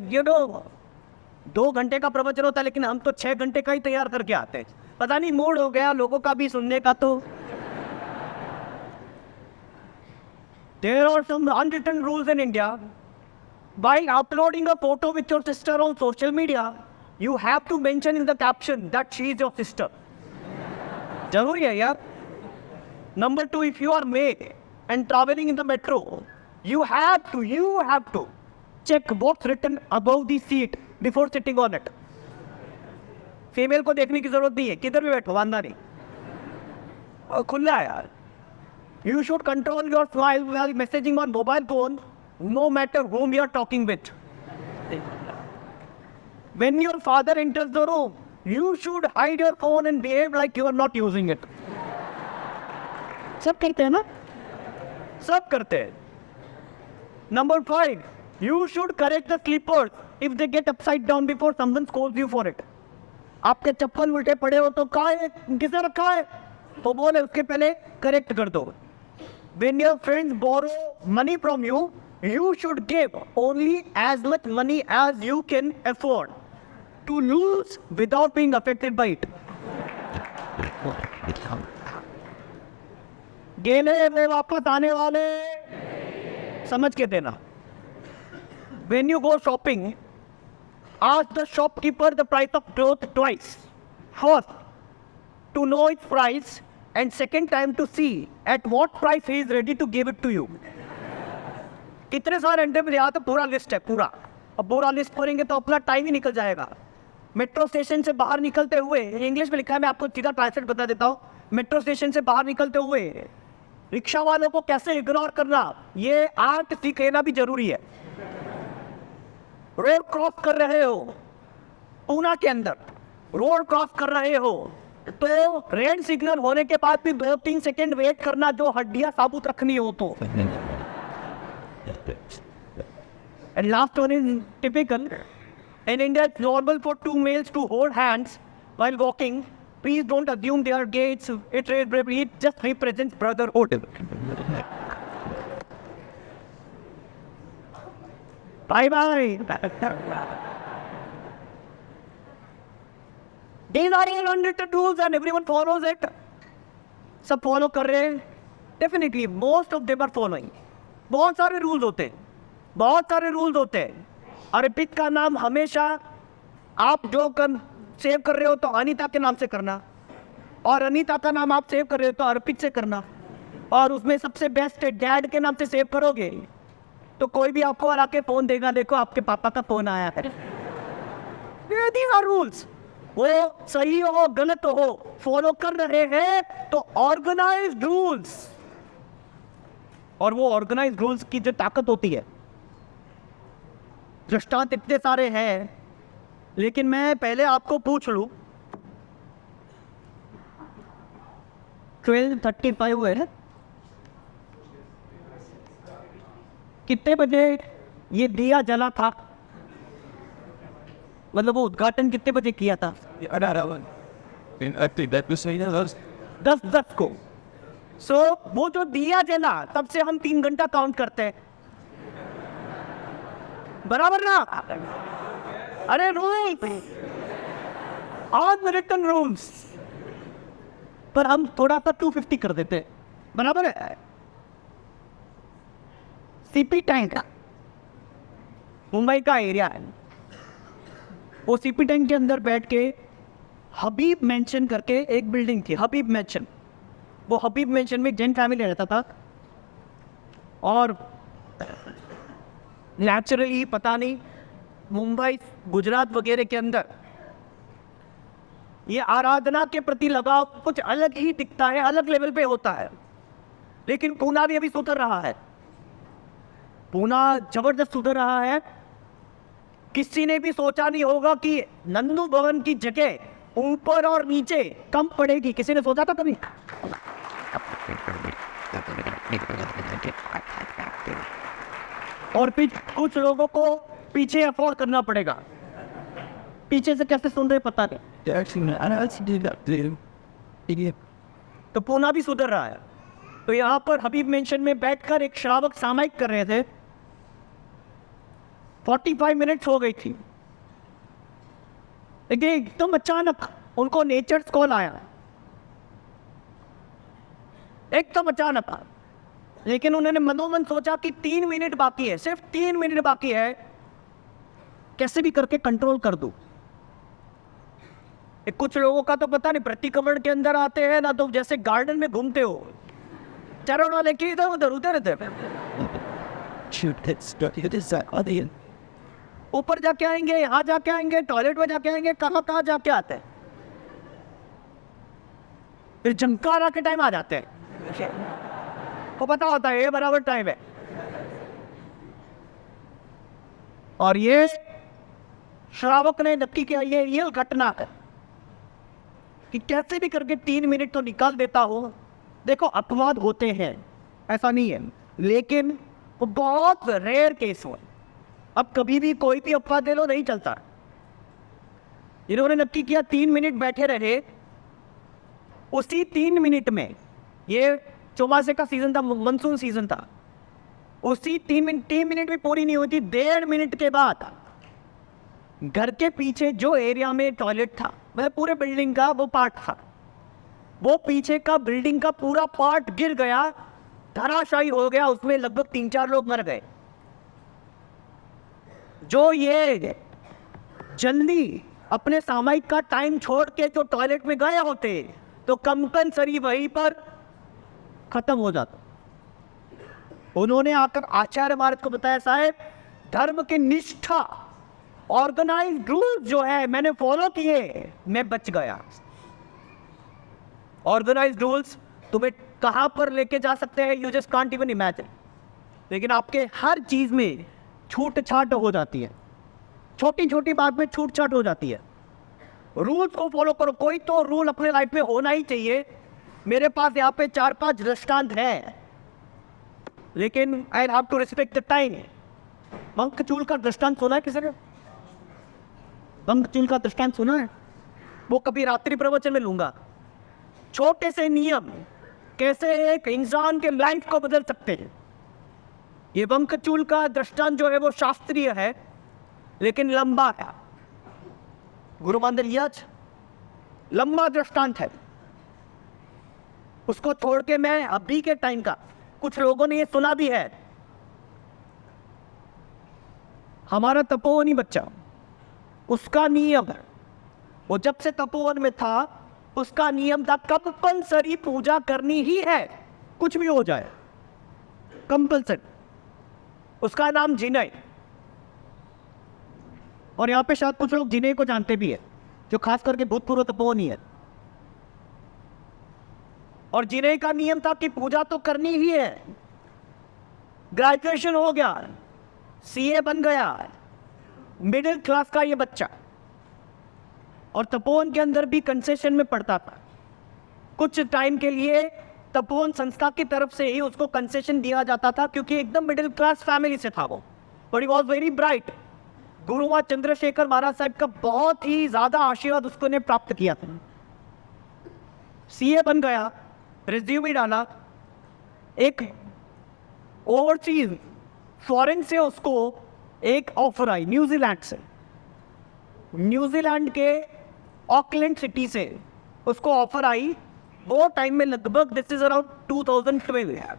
2 घंटे का प्रवचन होता है लेकिन हम तो 6 घंटे का ही तैयार करके आते हैं पता नहीं मूड हो गया लोगों का भी सुनने का तो There are some unwritten rules in India. By uploading a photo with your sister on social media, you have to mention in the caption that she is your sister. जरूरी है यार. Number 2, if you are male and traveling in the metro, you have to check what's written above the seat before sitting on it. Female को देखने की जरूरत नहीं है किधर भी बैठो वांदा नहीं खुला है यार. You should control your smile while messaging on mobile phone, no matter whom you are talking with. When your father enters the room, you should hide your phone and behave like you are not using it. सब करते हैं ना? सब करते हैं. Number 5, you should correct the sleepers if they get upside down before someone scolds you for it. आपके चप्पल उल्टे पड़े हो तो कहाँ है? किसे रखा है? तो बोले उसके पहले करेक्ट कर दो. When your friends borrow money from you, you should give only as much money as you can afford to lose without being affected by it. गेले में वापस आने वाले समझ के देना. When you go shopping, ask the shopkeeper the price of clothes twice. First, to know its price, and second time to see at what price he is ready to give it to you. कितने सारे अंडे में यहाँ तो पूरा list है पूरा. अब पूरा लिस्ट पढ़ेंगे तो अपना टाइम ही निकल जाएगा. मेट्रो स्टेशन से बाहर निकलते हुए इंग्लिश में लिखा है मैं आपको सीधा ट्रांसलेट बता देता हूँ. मेट्रो स्टेशन से बाहर निकलते हुए रिक्शा वालों को कैसे इग्नोर करना ये आर्ट सीख लेना भी जरूरी है. रोड क्रॉस कर रहे हो पूना के अंदर रोड क्रॉस कर रहे हो तो रेड सिग्नल होने के बाद भी 2-3 सेकेंड वेट करना जो हड्डियां साबुत रखनी हो तो. And last one is typical. In India, it's normal for 2 males to hold hands while walking. Please don't assume they are gay. It just represents brotherhood. Bye-bye. These are all unwritten rules and everyone follows it. सब follow कर रहे हैं. Definitely, most of them are following. बहुत सारे rules होते हैं. बहुत सारे रूल्स होते हैं. अर्पित का नाम हमेशा आप जो सेव कर रहे हो तो अनीता के नाम से करना और अनीता का नाम आप सेव कर रहे हो तो अर्पित से करना और उसमें सबसे बेस्ट है डैड के नाम से सेव करोगे तो कोई भी आपको आके फोन देगा देखो आपके पापा का फोन आया है. These are rules. वो सही हो गलत हो फॉलो कर रहे हैं तो ऑर्गेनाइज्ड रूल्स और वो ऑर्गेनाइज्ड रूल्स की जो ताकत होती है दृष्टांत इतने सारे हैं लेकिन मैं पहले आपको पूछ लूं 12:35 हुए हैं कितने बजे ये दिया जला था मतलब वो उद्घाटन कितने बजे किया था 11 दस दस को। सो वो जो दिया जला तब से हम 3 घंटा काउंट करते हैं, बराबर ना? अरे रूल्स, अमेरिकन रूल्स, पर हम थोड़ा सा 250 कर देते हैं, बराबर है? सीपी टैंक मुंबई का एरिया है, वो सीपी टैंक के अंदर बैठ के हबीब मेंशन करके एक बिल्डिंग थी, हबीब मेंशन। वो हबीब मेंशन में जैन फैमिली रहता था, और नेचुरली पता नहीं मुंबई गुजरात वगैरह के अंदर ये आराधना के प्रति लगाव कुछ अलग ही दिखता है, अलग लेवल पे होता है। लेकिन पूना भी अभी सुधर रहा है, पूना जबरदस्त सुधर रहा है। किसी ने भी सोचा नहीं होगा कि नंदू भवन की जगह ऊपर और नीचे कम पड़ेगी, किसी ने सोचा था कभी? और फिर कुछ लोगों को पीछे अफोर्ड करना पड़ेगा। पीछे से कैसे सुन रहे पता नहीं। तो पूना भी सुधर रहा है। तो यहाँ पर हबीब मेंशन में बैठकर एक श्रावक सामायिक कर रहे थे, 45 मिनट्स हो गई थी, लेकिन एकदम अचानक उनको नेचर्स कॉल आया, एकदम अचानक। लेकिन उन्होंने मनोमन सोचा कि 3 मिनट बाकी है, सिर्फ 3 मिनट बाकी है, कैसे भी करके कंट्रोल कर दूं। कुछ लोगों का तो पता नहीं, प्रतिक्रमण के अंदर आते हैं ना, तो जैसे गार्डन में घूमते हो, चरण वाले की इधर उधर उधर ऊपर जाके आएंगे, यहाँ जाके आएंगे, टॉयलेट में जाके आएंगे, कहाँ कहाँ जाके आते हैं, फिर झंकारा के टाइम आ जाते हैं, को पता होता है ये बराबर टाइम है। और ये श्रावक ने नक्की किया, ये रियल घटना है कि कैसे भी करके 3 मिनट तो निकाल देता हो। देखो अपवाद होते हैं, ऐसा नहीं है, लेकिन वो बहुत रेयर केस हो। अब कभी भी कोई भी अपवाद दे लो नहीं चलता। इन्होंने नक्की किया, 3 मिनट बैठे रहे। उसी 3 मिनट में, ये चौमासे का सीजन था, मानसून सीजन था, उसी 3 मिनट भी पूरी नहीं होती, 1.5 मिनट के बाद घर के पीछे जो एरिया में टॉयलेट था, मतलब पूरे बिल्डिंग का वो पार्ट था, वो पीछे का बिल्डिंग का पूरा पार्ट गिर गया, धराशायी हो गया, उसमें लगभग 3-4 लोग मर गए। जो ये जल्दी अपने सामायिक का टाइम छोड़ के जो टॉयलेट में गए होते, तो कंपल्सरी वहीं पर खत्म हो जाता। उन्होंने आकर आचार्य महाराज को बताया, साहब धर्म की निष्ठा, ऑर्गेनाइज्ड रूल जो है मैंने फॉलो किए, मैं बच गया। ऑर्गेनाइज्ड रूल्स तुम्हें कहां पर लेके जा सकते हैं, you just can't even imagine. लेकिन आपके हर चीज में छूट छाट हो जाती है, छोटी छोटी बात में छूट छाट हो जाती है। रूल्स को फॉलो करो, कोई तो रूल अपने लाइफ में होना ही चाहिए। मेरे पास यहाँ पे 4-5 दृष्टांत हैं, लेकिन I have to respect the time. Mankchul का दृष्टांत सुना है किसी ने? मंकचूल का दृष्टांत सुना है? वो कभी रात्रि प्रवचन में लूंगा। छोटे से नियम कैसे एक इंसान के लाइफ को बदल सकते हैं। ये मंकचूल का दृष्टांत जो है वो शास्त्रीय है, लेकिन लंबा है। गुरु मान लिया, लंबा दृष्टांत है, उसको छोड़ के मैं अभी के टाइम का, कुछ लोगों ने ये सुना भी है। हमारा तपोवनी बच्चा, उसका नियम है, वो जब से तपोवन में था उसका नियम था कंपल्सरी पूजा करनी ही है, कुछ भी हो जाए, कंपल्सरी। उसका नाम जिनय, और यहाँ पे शायद कुछ लोग जिनय को जानते भी है, जो खास करके भूतपूर्व तपोवनी है। और जिनय का नियम था कि पूजा तो करनी ही है। ग्रेजुएशन हो गया, सीए बन गया, मिडिल क्लास का ये बच्चा, और तपोवन के अंदर भी कंसेशन में पढ़ता था। कुछ टाइम के लिए तपोवन संस्था की तरफ से ही उसको कंसेशन दिया जाता था, क्योंकि एकदम मिडिल क्लास फैमिली से था वो, but he was very bright. Guruva Chandrashekhar Maharaj Sahab का बहुत ही ज्यादा आशीर्वाद उसको ने प्राप्त किया था। सीए बन गया, रिज्यूमे डाला, एक ओवरसीज फॉरेन से उसको एक ऑफर आई न्यूजीलैंड से, न्यूजीलैंड के ऑकलैंड सिटी से उसको ऑफर आई। वो टाइम में लगभग दिस इज अराउंड 2012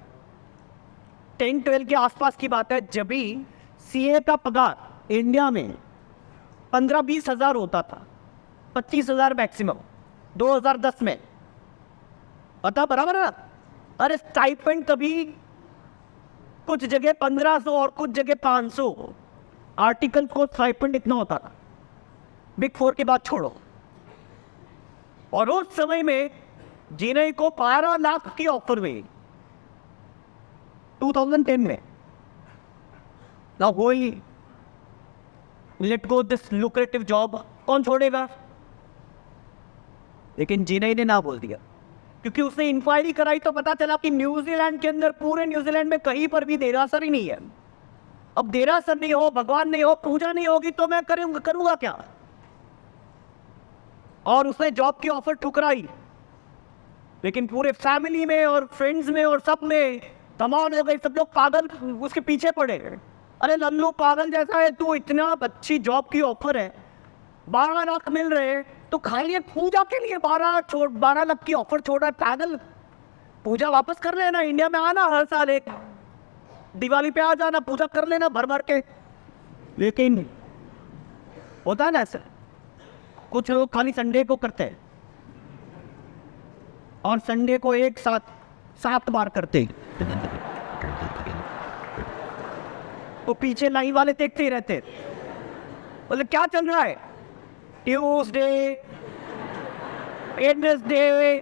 10-12 के आसपास की बात है, जब भी सीए का पगार इंडिया में 15-20 हज़ार होता था, 25 हज़ार मैक्सिमम 2010 में, पता बराबर है। अरे स्टाइपेंड तभी कुछ जगह 1500 और कुछ जगह 500 आर्टिकल को स्टाइपेंड इतना होता था, बिग 4 के बाद छोड़ो। और उस समय में जिन्हें को 12 लाख की ऑफर हुई 2010 में। ना वही let go this lucrative job, कौन छोड़ेगा? लेकिन जिन्हें ने ना बोल दिया, क्योंकि उसने इंक्वायरी कराई तो पता चला कि न्यूजीलैंड के अंदर, पूरे न्यूजीलैंड में कहीं पर भी देरासर ही नहीं है। अब देरासर नहीं हो, भगवान नहीं हो, पूजा नहीं होगी तो मैं करूंगा क्या? और उसने जॉब की ऑफर ठुकराई, लेकिन पूरे फैमिली में और फ्रेंड्स में और सब में धमाल हो गई, सब लोग पागल उसके पीछे पड़े। अरे लल्लू पागल जैसा है तू, इतना अच्छी जॉब की ऑफर है, 12 लाख मिल रहे हैं, तो खाली पूजा के लिए 12 लाख की ऑफर छोड़ रहा है, पागल। पूजा वापस कर लेना, इंडिया में आना हर साल, एक दिवाली पे आ जाना, पूजा कर लेना भर भर के। लेकिन होता है ना ऐसा, कुछ लोग खाली संडे को करते हैं और संडे को एक साथ 7 बार करते हैं, तो पीछे लाइन वाले देखते ही रहते हैं, बोले क्या चल रहा है, ट्यूसडे, वेडनेसडे,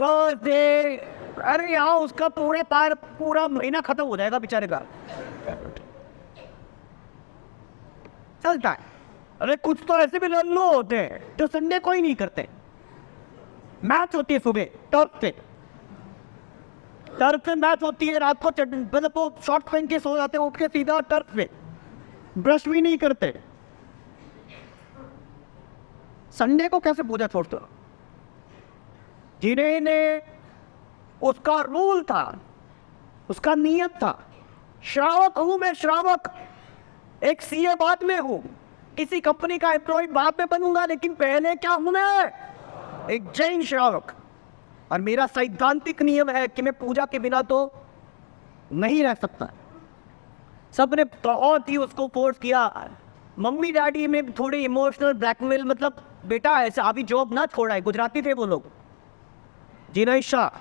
थर्सडे। अरे यहाँ उसका पूरा महीना खत्म हो जाएगा बेचारे का, चलता है। अरे कुछ तो ऐसे भी लल्लू होते हैं जो संडे को ही नहीं करते। मैच होती है सुबह टर्फ पे मैच होती है, रात को मतलब वो शॉर्ट पहन के सो जाते हैं, उठ के सीधा टर्फ पे, ब्रश भी नहीं करते। संडे को कैसे पूजा छोड़ते हो? जिन्हें ने उसका रूल था, उसका नियम था, श्रावक हूं मैं, श्रावक। एक सीए बाद में हूं, किसी कंपनी का एम्प्लॉय बाद में बनूंगा, लेकिन पहले क्या हूं मैं? एक जैन श्रावक। और मेरा सैद्धांतिक नियम है कि मैं पूजा के बिना तो नहीं रह सकता। सबने बहुत ही उसको फोर्स किया, मम्मी डैडी में थोड़ी इमोशनल ब्लैकमेल, मतलब बेटा ऐसा अभी जॉब ना छोड़ा है, गुजराती थे वो लोग, जिनय शाह।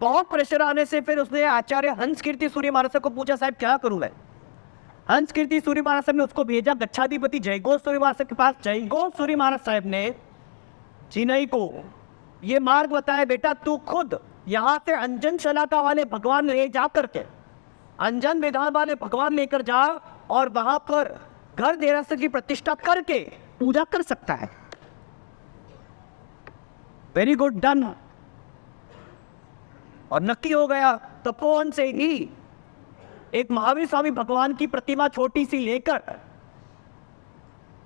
बहुत प्रेशर आने से फिर उसने आचार्य हंस कीर्ति सूर्य महाराज को पूछा, साहब क्या करूं मैं? हंस कीर्ति सूर्य महाराज साहब ने उसको भेजा गच्छाधिपति जयघोष सूर्य महाराज के पास। जयघोष सूर्य महाराज साहब ने जिनय को ये मार्ग बताया, बेटा तू खुद यहाँ से अंजन शलाका वाले भगवान ले जा करके, अंजन विधान वाले भगवान लेकर जा और वहां पर घर देरासर की प्रतिष्ठा करके पूजा कर सकता है। Very good, done. और नक्की हो गया। तपोवन से ही एक महावीर स्वामी भगवान की प्रतिमा छोटी सी लेकर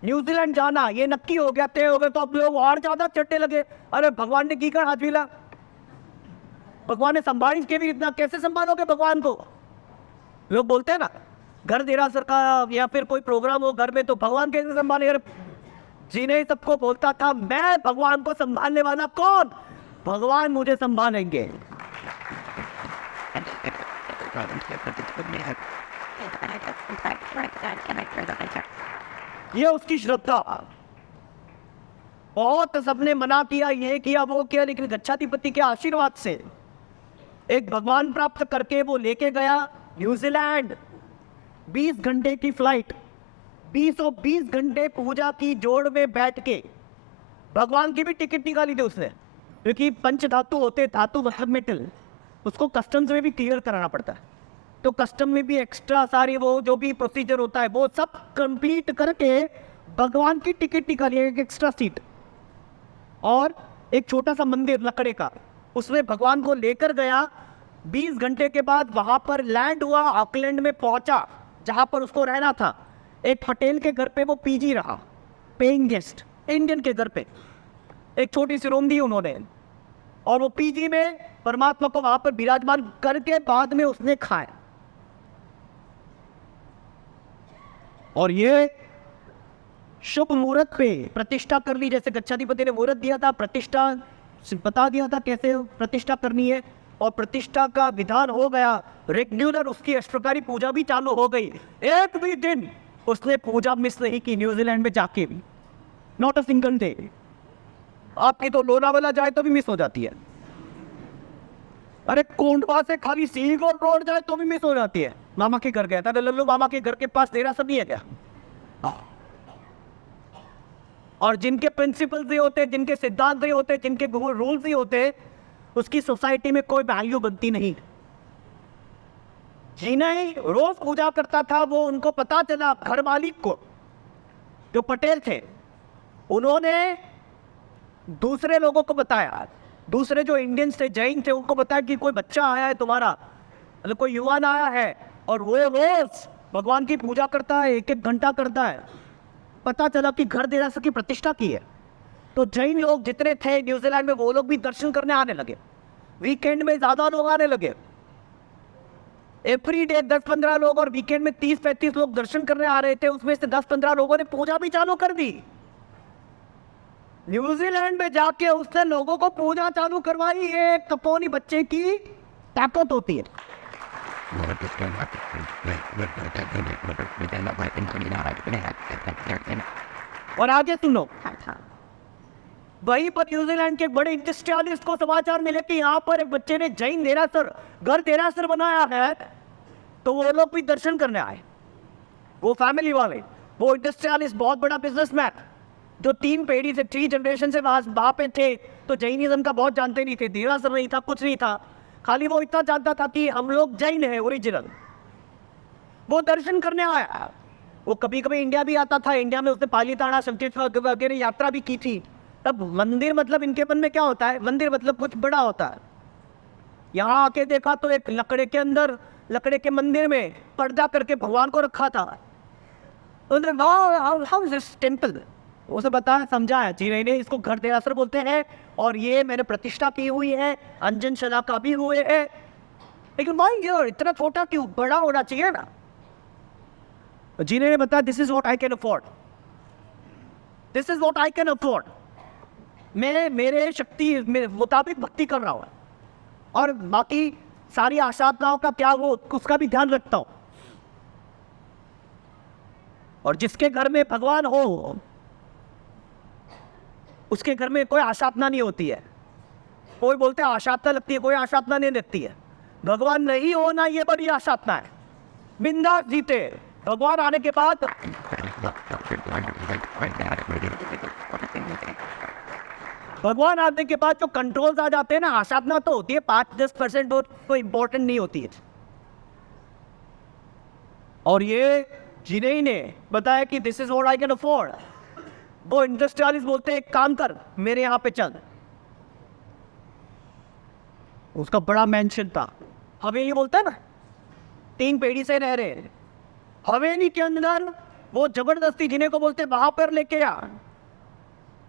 न्यूजीलैंड जाना, ये नक्की हो गया, तय हो गया। तो अब लोग और ज्यादा चट्टे लगे, अरे भगवान ने की कर हाथ मिला, भगवान ने संभाल के भी इतना कैसे संभालोगे भगवान को? लोग बोलते हैं ना, घर देरासर का या फिर कोई प्रोग्राम हो घर में, तो भगवान कैसे संभाले? जिन्हें सबको बोलता था, मैं भगवान को संभालने वाला कौन? भगवान मुझे संभालेंगे। ये उसकी श्रद्धा। बहुत सबने मना किया, ये किया वो किया, लेकिन गच्छाधिपति के आशीर्वाद से एक भगवान प्राप्त करके वो लेके गया न्यूजीलैंड। 20 घंटे की फ्लाइट, 20 घंटे पूजा की जोड़ में बैठ के भगवान की भी टिकट निकाली थी उसने, क्योंकि पंच धातु होते, धातु मतलब मेटल, उसको कस्टम्स में भी क्लियर कराना पड़ता है। तो कस्टम में भी एक्स्ट्रा सारी वो जो भी प्रोसीजर होता है वो सब कंप्लीट करके भगवान की टिकट निकाली, एक एक्स्ट्रा सीट और एक छोटा सा मंदिर लकड़े का, उसमें भगवान को लेकर गया। 20 घंटे के बाद वहां पर लैंड हुआ, ऑकलैंड में पहुंचा जहां पर उसको रहना था। एक पटेल के घर पे वो पीजी रहा, पेइंग गेस्ट, इंडियन के घर पे। एक छोटी सी रूम दी उन्होंने, और वो पीजी में परमात्मा को वहां पर विराजमान करके बाद में उसने खाया। और ये शुभ मुहूर्त पे प्रतिष्ठा कर ली, जैसे गच्छाधिपति ने मुहूर्त दिया था, प्रतिष्ठा बता दिया था कैसे प्रतिष्ठा करनी है, और प्रतिष्ठा का विधान हो गया रेगुलर, उसकी अष्टप्रकारी पूजा भी चालू हो गई। एक भी दिन उसने पूजा मिस नहीं की न्यूजीलैंड में जाके भी, नॉट अ सिंगल डे। आपकी तो लोनावाला जाए तो भी मिस हो जाती है, अरे कोंडवा से खाली सीगोर रोड जाए तो भी मिस हो जाती है। मामा के घर गया था, लल्लू मामा के घर के पास तेरा सब नहीं है क्या? और जिनके प्रिंसिपल्स ही होते, जिनके सिद्धांत ही होते, जिनके रूल्स ही होते, उसकी सोसाइटी में कोई वैल्यू बनती नहीं। जिन्हें रोज पूजा करता था, वो उनको पता चला, घर मालिक को जो पटेल थे उन्होंने दूसरे लोगों को बताया, दूसरे जो इंडियंस थे, जैन थे, उनको बताया कि कोई बच्चा आया है तुम्हारा, मतलब कोई युवान आया है और वो रोज भगवान की पूजा करता है, एक एक घंटा करता है। पता चला कि घर देरासर की प्रतिष्ठा की है। तो जैन लोग जितने थे न्यूजीलैंड में, वो लोग भी दर्शन करने आने लगे। वीकेंड में ज्यादा लोग आने लगे, एवरी डे 10-15 लोग, और वीकेंड में 30-35 लोग दर्शन करने आ रहे थे। उसमें से 10-15 लोगों ने पूजा भी चालू कर दी। न्यूजीलैंड में जाके उसने लोगों को पूजा चालू करवाई। एक कपोनी बच्चे की ताकत होती है। और आगे सुनो, वहीं पर न्यूजीलैंड के एक बड़े इंडस्ट्रियलिस्ट को समाचार मिले कि यहाँ पर एक बच्चे ने जैन देरासर, घर देरासर बनाया है, तो वो लोग भी दर्शन करने आए। वो फैमिली वाले, वो इंडस्ट्रियलिस्ट, बहुत बड़ा बिजनेसमैन, जो 3 पीढ़ी से, 3 जनरेशन से वहाँ पे थे, तो जैनिज्म का बहुत जानते नहीं थे, देरासर नहीं था, कुछ नहीं था, खाली वो इतना जानता था कि हम लोग जैन है ओरिजिनल। वो दर्शन करने आया। वो कभी कभी इंडिया भी आता था, इंडिया में उसने पालीताना, शंखेश्वर वगैरह यात्रा भी की थी। तब मंदिर मतलब इनके मन में क्या होता है, मंदिर मतलब कुछ बड़ा होता है। यहाँ आके देखा तो एक लकड़े के अंदर, लकड़े के मंदिर में पर्दा करके भगवान को रखा था। टेम्पल उसे बताया, समझाया जी नहीं, इसको घर देरासर बोलते हैं, और ये मैंने प्रतिष्ठा की हुई है, अंजन शला का भी हुए है। लेकिन भाई ये इतना छोटा क्यों, बड़ा होना चाहिए ना। जी ने बताया this is what I can afford, this is what I can afford. मैं मेरे शक्ति मुताबिक भक्ति कर रहा हूँ, और बाकी सारी आशाताओं का क्या वो उसका भी ध्यान रखता हूँ। और जिसके घर में भगवान हो उसके घर में कोई आशातना नहीं होती है। कोई बोलते हैं आशातना लगती है, कोई आशातना नहीं लगती है। भगवान नहीं होना ये बड़ी आशातना है। बिंदास जीते, भगवान आने के बाद भगवान आने के बाद जो कंट्रोल्स आ जाते हैं ना, आशातना तो होती है 5-10% और कोई इंपॉर्टेंट नहीं होती है। और ये जिन्हें ने बताया कि this is what I can afford, वो इंडस्ट्रियलिस्ट बोलते हैं एक काम कर, मेरे यहाँ पे चल। उसका बड़ा मेंशन था, हवेली बोलता है ना, 3 पीढ़ी से रह रहे, हवेली के अंदर वो जबरदस्ती जिन्हें को बोलते वहां पर लेके आ,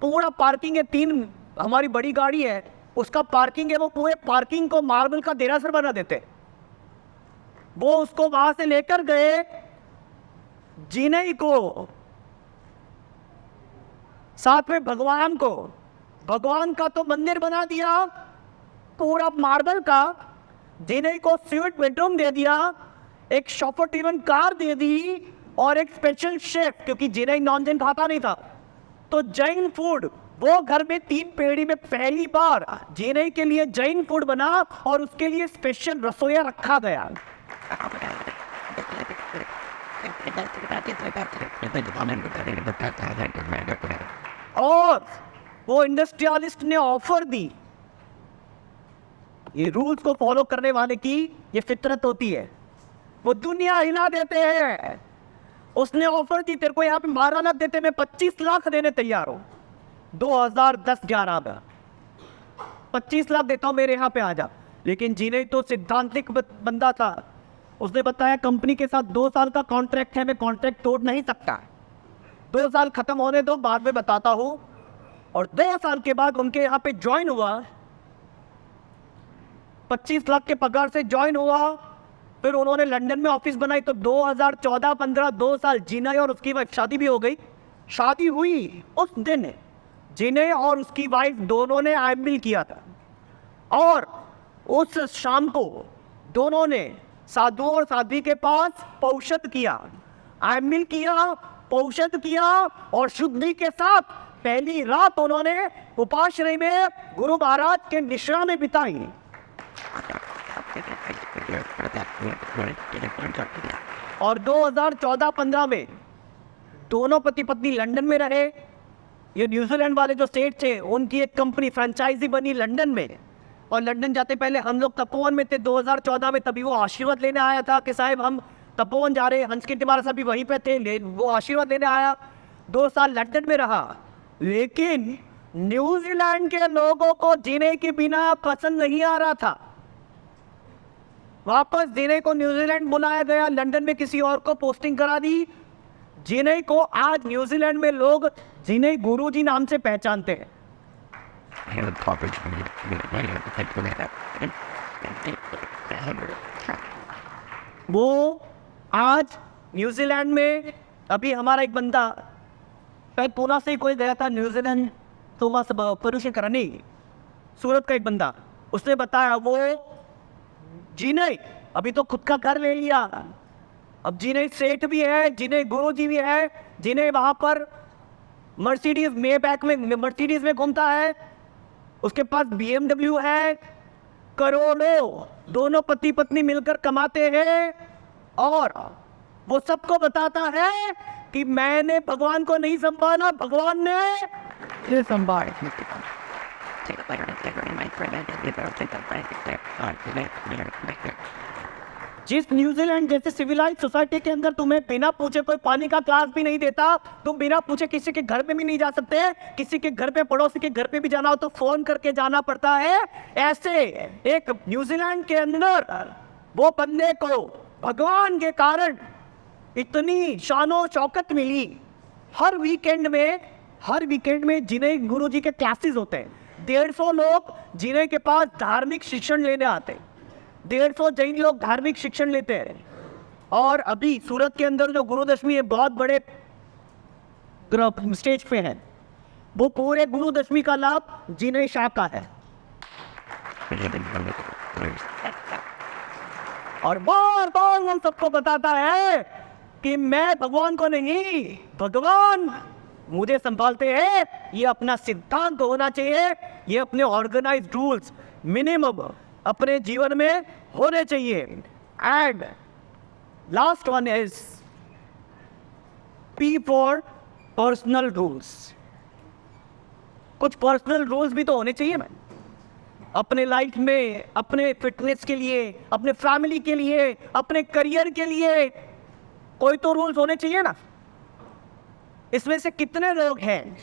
पूरा पार्किंग है, 3 हमारी बड़ी गाड़ी है, उसका पार्किंग है, वो पूरे पार्किंग को मार्बल का देरासर बना देते। वो उसको वहां से लेकर गए, जिन्हें को साथ में भगवान को, भगवान का तो मंदिर बना दिया पूरा मार्बल का, जिन्हें को स्वीट बेडरूम दे दिया, एक शॉफर इवन कार दे दी, और एक स्पेशल शेफ, क्योंकि जिन्हें नॉन जैन खाता नहीं था, तो जैन फूड वो घर में 3 पीढ़ी में पहली बार जिन्हें के लिए जैन फूड बना, और उसके लिए स्पेशल रसोईया रखा गया। और वो इंडस्ट्रियलिस्ट ने ऑफर दी, ये रूल्स को फॉलो करने वाले की ये फितरत होती है, वो दुनिया हिला देते हैं। उसने ऑफर दी, तेरे को यहाँ पे 12 लाख देते, मैं 25 लाख देने तैयार हूं। 2010-11 में 25 लाख देता हूं, मेरे यहाँ पे आ जा। लेकिन जिन्हें तो सिद्धांतिक बंदा था, उसने बताया कंपनी के साथ 2 साल का कॉन्ट्रैक्ट है, मैं कॉन्ट्रैक्ट तोड़ नहीं सकता, 2 साल खत्म होने दो, बाद में बताता हूँ। और 2 साल के बाद उनके यहाँ पे ज्वाइन हुआ, 25 लाख के पगार से ज्वाइन हुआ। फिर उन्होंने लंदन में ऑफिस बनाई, तो 2014-15 2 साल जिनय और उसकी वाइफ शादी भी हो गई। शादी हुई उस दिन जिनय और उसकी वाइफ दोनों ने आईएमएल किया था, और उस शाम को दोनों ने साधु और साध्वी के पास पौषध किया, आईएमएल किया, पौषध किया, और शुद्धि के साथ पहली रात उन्होंने उपाश्रय में गुरु महाराज के निश्रा में बिताई। और 2014-15 में दोनों पति पत्नी लंदन में रहे। ये न्यूजीलैंड वाले जो सेठ थे, उनकी एक कंपनी फ्रेंचाइजी बनी लंदन में, और लंदन जाते पहले हम लोग तपोवन में थे 2014 में, तभी वो आशीर्वाद लेने आया था कि साहब हम तपोवन जा रहे हैं। हंस की टिमारा साहब भी वहीं पे थे, वो आशीर्वाद लेने आया। 2 साल लंदन में रहा, लेकिन न्यूजीलैंड के लोगों को जिने के बिना पसंद नहीं आ रहा था। वापस जिने को न्यूजीलैंड बुलाया गया, लंदन में किसी और को पोस्टिंग करा दी। जिने को आज न्यूजीलैंड में लोग जिने गुरुजी नाम से पहचानते हैं। वो आज न्यूजीलैंड में, अभी हमारा एक बंदा पूना से कोई गया था न्यूजीलैंड, तो वहाँ सब परुषण करने, सूरत का एक बंदा, उसने बताया वो जिने अभी तो खुद का घर ले लिया, अब जिने सेठ भी है, जिने गुरु जी भी है, जिने वहाँ पर मर्सिडीज मेबैक में मर्सिडीज में घूमता है, उसके पास BMW है, करोड़ों दोनों पति पत्नी मिलकर कमाते हैं, और वो सबको बताता है कि मैंने भगवान को नहीं संभाला, भगवान ने ये संभाल। जिस न्यूजीलैंड जैसे सिविलाइज सोसाइटी के अंदर तुम्हें बिना पूछे कोई पानी का ग्लास भी नहीं देता, तुम बिना पूछे किसी के घर पे भी नहीं जा सकते, किसी के घर पे, पड़ोसी के घर पे भी जाना हो तो फोन करके जाना पड़ता है, ऐसे एक न्यूजीलैंड के अंदर वो बंदे को भगवान के कारण इतनी शानो शौकत मिली। हर वीकेंड में जिन्हें गुरु जी के क्लासेस होते हैं, 150 लोग जिन्हें के पास धार्मिक शिक्षण लेने आते हैं, 150 जैन लोग धार्मिक शिक्षण लेते हैं। और अभी सूरत के अंदर जो गुरुदशमी है, बहुत बड़े स्टेज पे है, वो पूरे गुरुदशमी का लाभ जिन्हें शाह का है। और बार बार हम सबको बताता है कि मैं भगवान को नहीं, भगवान मुझे संभालते हैं। ये अपना सिद्धांत होना चाहिए, ये अपने ऑर्गेनाइज्ड रूल्स मिनिमम अपने जीवन में होने चाहिए। And last one is P for personal rules. कुछ पर्सनल रूल्स भी तो होने चाहिए ना अपने लाइफ में, अपने फिटनेस के लिए, अपने फैमिली के लिए, अपने करियर के लिए, कोई तो रूल्स होने चाहिए ना। इसमें से कितने लोग हैं,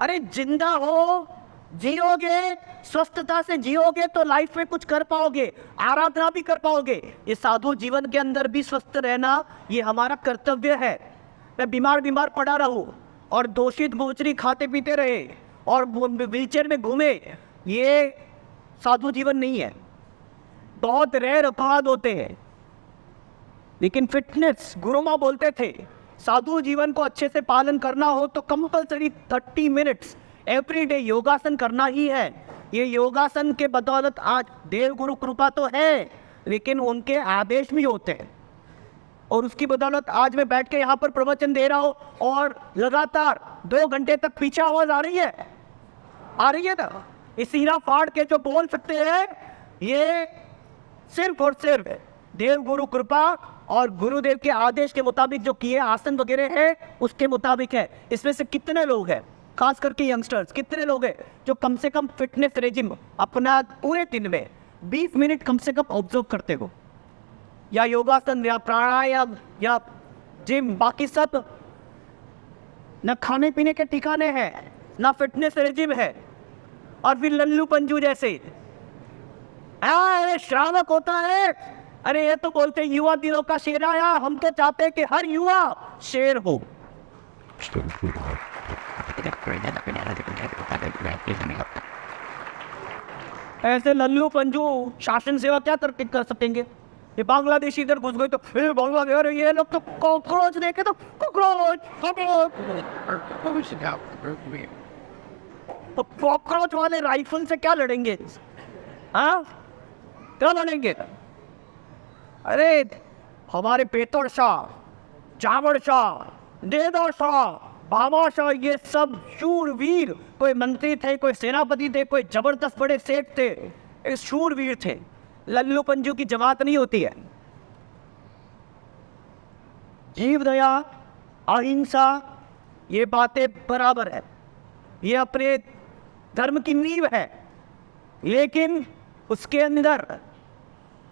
अरे जिंदा हो, जियोगे, स्वस्थता से जियोगे तो लाइफ में कुछ कर पाओगे, आराधना भी कर पाओगे। ये साधु जीवन के अंदर भी स्वस्थ रहना ये हमारा कर्तव्य है। मैं बीमार पड़ा रहूं और दूषित गोचरी खाते पीते रहे और व्हीलचेयर में घूमे, ये साधु जीवन नहीं है। बहुत रेयर अपराध होते हैं, लेकिन फिटनेस, गुरु माँ बोलते थे साधु जीवन को अच्छे से पालन करना हो तो कंपलसरी 30 मिनट्स एवरीडे योगासन करना ही है। ये योगासन के बदौलत आज देव गुरु कृपा तो है, लेकिन उनके आदेश भी होते हैं, और उसकी बदौलत आज मैं बैठ के यहाँ पर प्रवचन दे रहा हूँ और लगातार 2 घंटे तक पीछे आवाज आ रही है ना। इस सीना फाड़ के जो बोल सकते हैं, ये सिर्फ और सिर्फ देव गुरु कृपा और गुरुदेव के आदेश के मुताबिक जो किए आसन वगैरह है उसके मुताबिक है। इसमें से कितने लोग हैं, खास करके यंगस्टर्स, कितने लोग हैं जो कम से कम फिटनेस रेजिम अपना पूरे दिन में 20 मिनट कम से कम ऑब्जर्व करते हो, या योगासन या प्राणायाम या जिम, बाकी सब न खाने पीने के ठिकाने हैं, ना फिटनेस रेजिम है, और फिर लल्लू पंजू जैसे श्रावक होता है। अरे ये तो बोलते युवा दिनों का शेर आया, हम तो चाहते हैं कि हर युवा शेर हो। ऐसे लल्लू पंजू शासन सेवा क्या कर सकेंगे? ये बांग्लादेशी इधर घुस गए तो फिर बांग्लादेश, अरे ये लोग तो कॉकरोच देखे तो कॉकरोच तो कॉकरोच वाले राइफल से क्या लड़ेंगे? हाँ, क्या लड़ेंगे? अरे हमारे पेतौड़ शाह, जावड़ शाह, देदौड़ शाह, बाबा शाह, ये सब शूरवीर, कोई मंत्री थे, कोई सेनापति थे, कोई जबरदस्त बड़े सेठ थे, ये शूरवीर थे। लल्लू पंजू की जमात नहीं होती है। जीव दया, अहिंसा, ये बातें बराबर है, ये अपने धर्म की नींव है, लेकिन उसके अंदर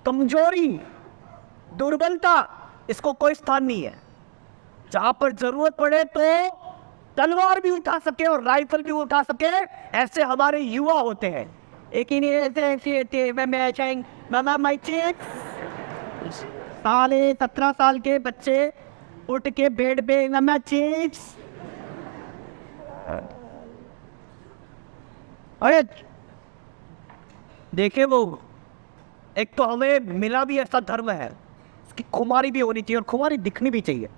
कमजोरी, दुर्बलता, इसको कोई स्थान नहीं है। जहां पर जरूरत पड़े तो तलवार भी उठा सके और राइफल भी उठा सके, ऐसे हमारे युवा होते हैं। एक ही साले 17 साल के बच्चे उठ के बेड पे चिप्स, अरे देखे वो, एक तो हमें मिला भी ऐसा धर्म है, उसकी खुमारी भी होनी चाहिए और खुमारी दिखनी भी चाहिए।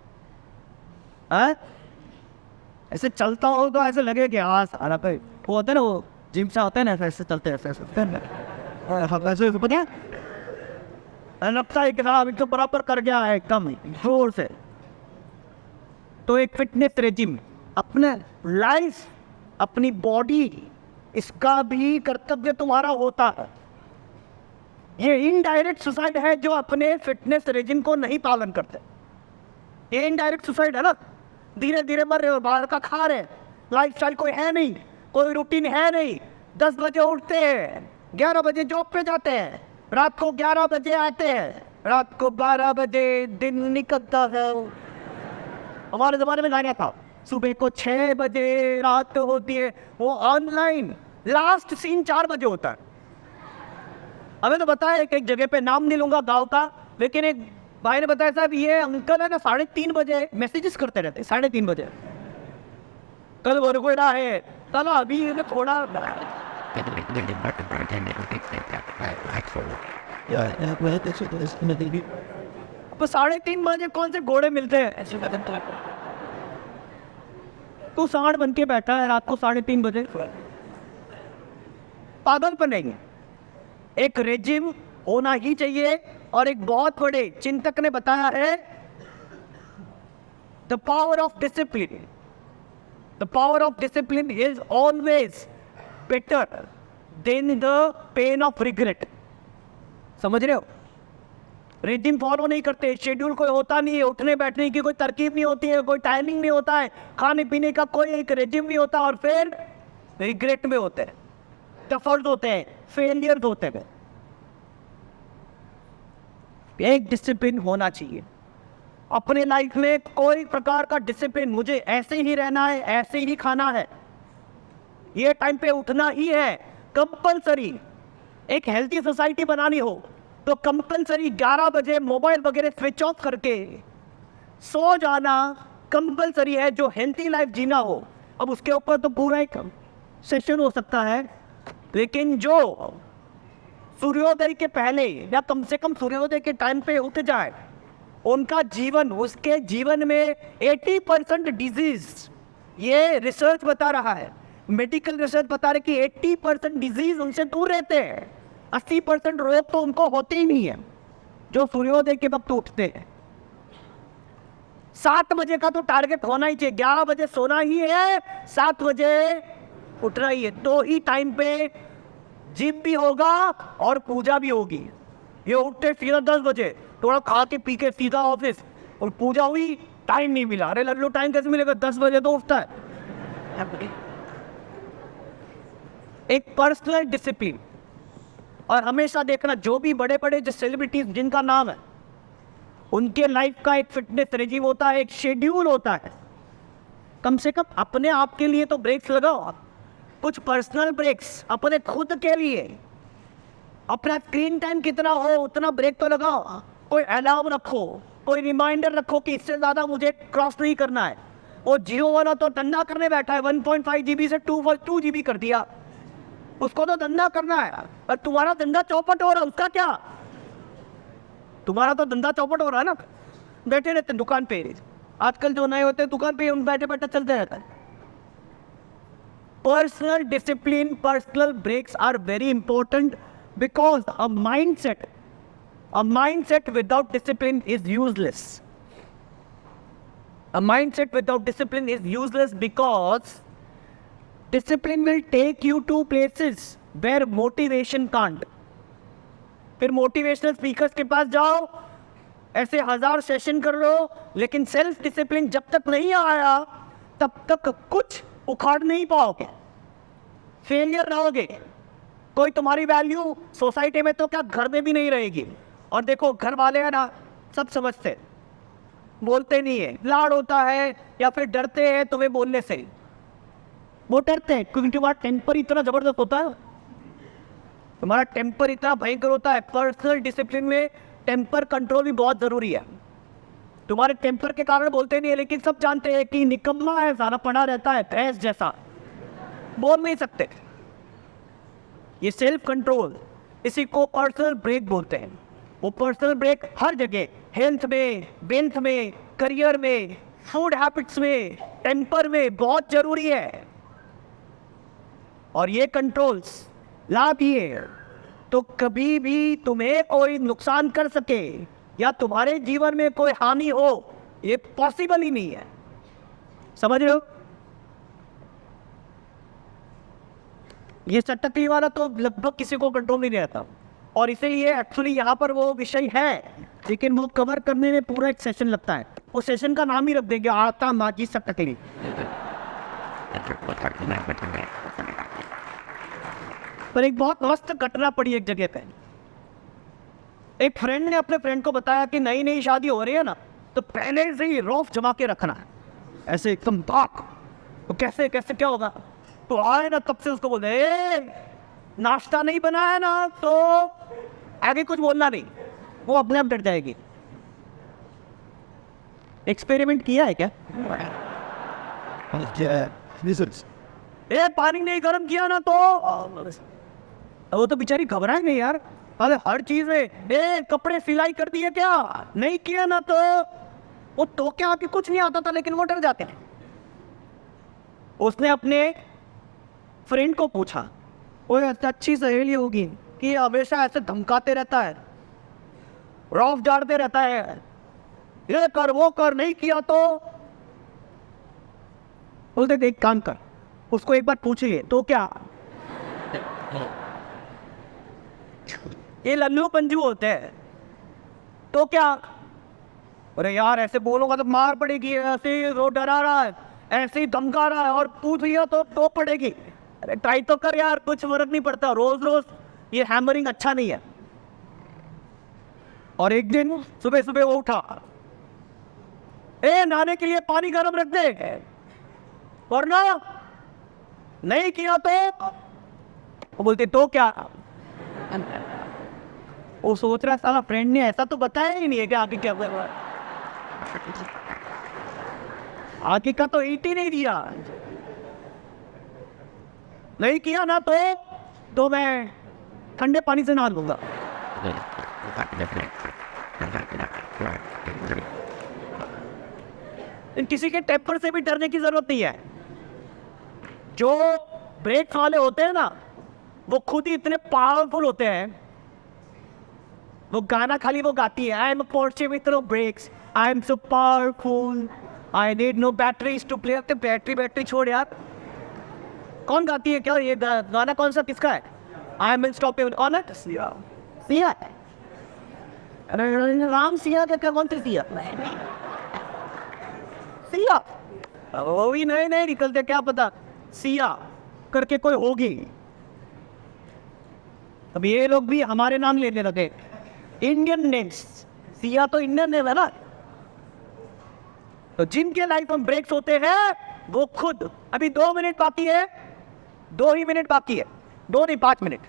हाँ, ऐसे चलता हो तो ऐसे लगे कि हाँ सारा पे वो होता है ना, वो जिम से होता है ना, ऐसे चलते ऐसे लगता है कि हाँ अभी तो बराबर कर गया है एकदम जोर से। तो एक फिटनेस रेजिम, अपने लाइफ, अपनी बॉडी, इसका भी कर्तव्य तुम्हारा होता है। ये इनडायरेक्ट सुसाइड है जो अपने फिटनेस रेजिम को नहीं पालन करते। ये इनडायरेक्ट सुसाइड है ना, धीरे धीरे मर रहे हो, बाहर का खा रहे, लाइफस्टाइल कोई है नहीं, कोई रूटीन है नहीं। 10 बजे उठते हैं, 11 बजे जॉब पे जाते हैं, रात को 11 बजे आते हैं, रात को 12 बजे दिन निकलता है। हमारे ज़माने में गाना था, सुबह को 6 बजे रात होती है, वो ऑनलाइन लास्ट सीन 4 बजे होता है। हमें तो बताया एक जगह पे, नाम नहीं लूंगा गाँव का, लेकिन एक भाई ने बताया साहब ये अंकल है ना 3:30 बजे मैसेजेस करते रहते, 3:30 बजे कल वरगोड़ा है, चलो अभी थोड़ा अब 3:30 बजे कौन से घोड़े मिलते हैं? तू सांड बन के बैठा है रात को 3:30 बजे, पागलपन नहीं है। एक रेजिम होना ही चाहिए। और एक बहुत बड़े चिंतक ने बताया है, the power of discipline, the power of discipline is always better than the pain of regret. समझ रहे हो? रेजिम फॉलो नहीं करते, शेड्यूल कोई होता नहीं है, उठने बैठने की कोई तरकीब नहीं होती है, कोई टाइमिंग नहीं होता है, खाने पीने का कोई एक रेजिम नहीं होता, और फिर रिग्रेट में होते हैं, सफर्स होते हैं, फेलियर्स होते हैं। एक डिसिप्लिन होना चाहिए अपने लाइफ में, कोई प्रकार का डिसिप्लिन, मुझे ऐसे ही रहना है, ऐसे ही खाना है, ये टाइम पे उठना ही है, कंपलसरी। एक हेल्थी सोसाइटी बनानी हो तो कंपलसरी 11 बजे मोबाइल वगैरह स्विच ऑफ करके सो जाना कंपलसरी है, जो हेल्थी लाइफ जीना हो। अब उसके ऊपर तो पूरा एक सेशन हो सकता है, लेकिन जो सूर्योदय के पहले या कम से कम सूर्योदय के टाइम पे उठ जाए, उनका जीवन, उसके जीवन में 80% डिजीज, ये रिसर्च बता रहा है, मेडिकल रिसर्च बता रहे कि 80% डिजीज उनसे दूर रहते हैं। 80% रोग तो उनको होते ही नहीं है जो सूर्योदय के वक्त उठते हैं। 7 बजे का तो टारगेट होना ही चाहिए, 11 बजे सोना ही है, 7 बजे उठना ही है, तो ही टाइम पे जिम भी होगा और पूजा भी होगी। ये उठते सीधा 10 बजे, थोड़ा खा के पी के सीधा ऑफिस, और पूजा हुई, टाइम नहीं मिला। अरे लल्लू टाइम कैसे मिलेगा, 10 बजे तो उठता है। एक पर्सनल डिसिप्लिन। और हमेशा देखना, जो भी बड़े बड़े जो सेलिब्रिटीज जिनका नाम है, उनके लाइफ का एक फिटनेस रेजिम होता है, एक शेड्यूल होता है। कम से कम अपने आप के लिए तो ब्रेक्स लगाओ, कुछ पर्सनल ब्रेक्स अपने खुद के लिए। अपना स्क्रीन टाइम कितना हो उतना ब्रेक तो लगाओ, कोई अलार्म रखो, कोई रिमाइंडर रखो कि इससे ज़्यादा मुझे क्रॉस नहीं करना है। वो जियो वाला तो ठंडा करने बैठा है, 1.5 GB से 2 GB कर दिया। उसको तो धंधा करना है। और तुम्हारा धंधा चौपट हो रहा है, उसका क्या? तुम्हारा तो धंधा चौपट हो रहा है ना, बैठे रहते हैं दुकान पे। आजकल जो नए होते हैं दुकान पे, उन बैठे बैठे चलते रहता है। Personal discipline, personal breaks are very important because a mindset without discipline is useless. A mindset without discipline is useless because discipline will take you to places where motivation can't. फिर मोटिवेशनल स्पीकर्स के पास जाओ, ऐसे 1000 session कर लो, लेकिन self discipline जब तक नहीं आया तब तक कुछ उखाड़ नहीं पाओगे, फेलियर रहोगे। कोई तुम्हारी वैल्यू सोसाइटी में तो क्या घर में भी नहीं रहेगी। और देखो घर वाले हैं ना, सब समझते, बोलते नहीं है, लाड़ होता है या फिर डरते हैं तुम्हें बोलने से। वो डरते हैं क्योंकि तुम्हारा टेम्पर इतना जबरदस्त होता है, तुम्हारा टेम्पर इतना भयंकर होता है। पर्सनल डिसिप्लिन में टेम्पर कंट्रोल भी बहुत जरूरी है। तुम्हारे टेम्पर के कारण बोलते नहीं है, लेकिन सब जानते हैं कि निकम्मा है, सारा पड़ा रहता है भैंस जैसा, बोल नहीं सकते। ये सेल्फ कंट्रोल, इसी को पर्सनल ब्रेक बोलते हैं। वो पर्सनल ब्रेक हर जगह, हेल्थ में, वेल्थ में, करियर में, फूड हैबिट्स में, टेम्पर में बहुत जरूरी है। और ये कंट्रोल्स ला दिए तो कभी भी तुम्हें कोई नुकसान कर सके या तुम्हारे जीवन में कोई हानि हो, ये पॉसिबल ही नहीं है। समझ रहे हो? ये चटकली वाला तो लगभग किसी को कंट्रोल नहीं रहता, और इसीलिए एक्चुअली यहाँ पर वो विषय है, लेकिन वो कवर करने में पूरा एक सेशन लगता है। वो सेशन का नाम ही रख देंगे, आता माजी चटकली। पर एक बहुत मस्त घटना पड़ी एक जगह पे। एक फ्रेंड ने अपने फ्रेंड को बताया कि नई नई शादी हो रही है ना, तो पहले से ही रौफ जमा के रखना है, ऐसे एकदम दाग। तो कैसे कैसे क्या होगा? तो आए ना तब से उसको बोले, नाश्ता नहीं बना है ना तो आगे कुछ बोलना नहीं, वो अपने आप डर जाएगी। एक्सपेरिमेंट किया है क्या? पानी नहीं गर्म किया ना तो वो तो बेचारी घबराए नहीं यार। अरे हर चीज में कपड़े सिलाई कर दिए क्या? नहीं किया ना तो वो तो क्या कि कुछ नहीं आता था, लेकिन वो डर जाते हैं। उसने अपने फ्रेंड को पूछा, वो अच्छी सहेली होगी कि हमेशा ऐसे धमकाते रहता है, रौफ डालते रहता है, ये कर वो कर, नहीं किया तो। बोलते देख काम कर, उसको एक बार पूछिए तो क्या। ये लल्लू पंजू होते हैं तो क्या। अरे यार ऐसे बोलूंगा तो मार पड़ेगी, ऐसे ही वो डरा रहा है, ऐसे ही धमका रहा है, और पूछ लिया तो पड़ेगी। अरे ट्राई तो कर यार, कुछ फर्क नहीं पड़ता, रोज रोज ये हैमरिंग अच्छा नहीं है। और एक दिन सुबह सुबह वो उठा, नहाने के लिए पानी गर्म रख दे, वरना नहीं किया तो। वो बोलते तो क्या। वो सोच रहा साला फ्रेंड ने ऐसा तो बताया ही नहीं है कि आगे क्या कर रहा है, आगे का तो ईट ही नहीं दिया। नहीं किया ना तो मैं ठंडे पानी से नहा लूंगा। किसी के टेम्पर से भी डरने की जरूरत नहीं है। जो ब्रेक वाले होते हैं ना, वो खुद ही इतने पावरफुल होते हैं। वो गाना खाली वो गाती है, I am Porsche with no brakes, I am so powerful, I need no batteries to play. Battery छोड़ यार, कौन गाती है क्या? ये गाना कौन सा किसका है? I am unstoppable. कौन है? सिया। सिया? अरे राम सिया का कौन सा सिया? सिया वो भी नए नए निकलते, क्या पता सिया करके कोई होगी। अब ये लोग भी हमारे नाम लेने लगे, इंडियन नेम्स। सिया तो इंडियन नेम है ना। तो जिनके लाइफ में ब्रेक्स होते हैं वो खुद, अभी 2 मिनट बाकी है, 2 ही मिनट बाकी है, 2 नहीं 5 मिनट।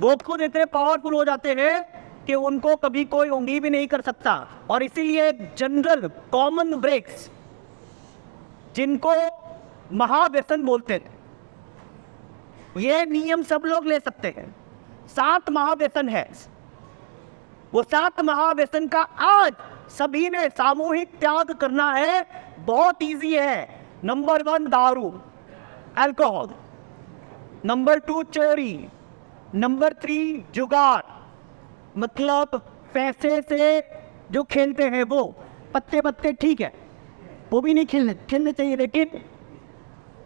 वो खुद इतने पावरफुल हो जाते हैं कि उनको कभी कोई उंगली भी नहीं कर सकता। और इसीलिए जनरल कॉमन ब्रेक्स, जिनको महाव्यसन बोलते हैं। ये नियम सब लोग ले सकते हैं। 7 महाव्यसन है। वो 7 महाव्यसन का आज सभी ने सामूहिक त्याग करना है। बहुत इजी है। नंबर 1 दारू, अल्कोहल। नंबर 2 चोरी। नंबर 3 जुगाड़, मतलब पैसे से जो खेलते हैं वो। पत्ते ठीक है, वो भी नहीं खेलने चाहिए, लेकिन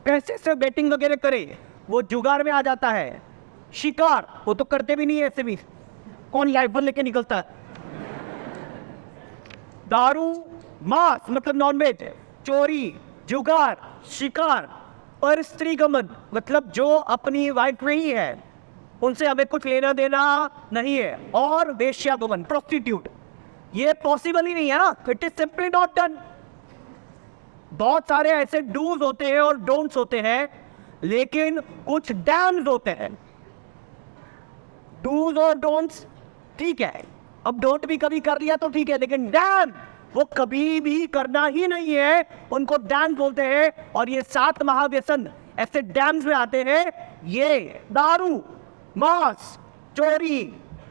पैसे से बैटिंग वगैरह करे वो जुगाड़ में आ जाता है। शिकार वो तो करते भी नहीं है, ऐसे भी कौन लाइफर लेके निकलता है। दारू, मांस मतलब नॉनवेज, चोरी, जुगाड़, शिकार, पर स्त्री गमन मतलब जो अपनी वाइफ नहीं है उनसे हमें कुछ लेना देना नहीं है, और वेश्यागमन, प्रोस्टिट्यूट। ये पॉसिबल ही नहीं है ना, it is simply not done. बहुत सारे ऐसे डूज होते हैं और डोंट्स होते हैं, लेकिन कुछ डैम्स होते हैं। डूज और डोंट्स ठीक है, अब डोंट भी कभी कर लिया तो ठीक है, लेकिन डैम वो कभी भी करना ही नहीं है, उनको डैम बोलते हैं। और ये 7 महाव्यसन ऐसे डैम्स में आते हैं। ये दारू, मांस, चोरी,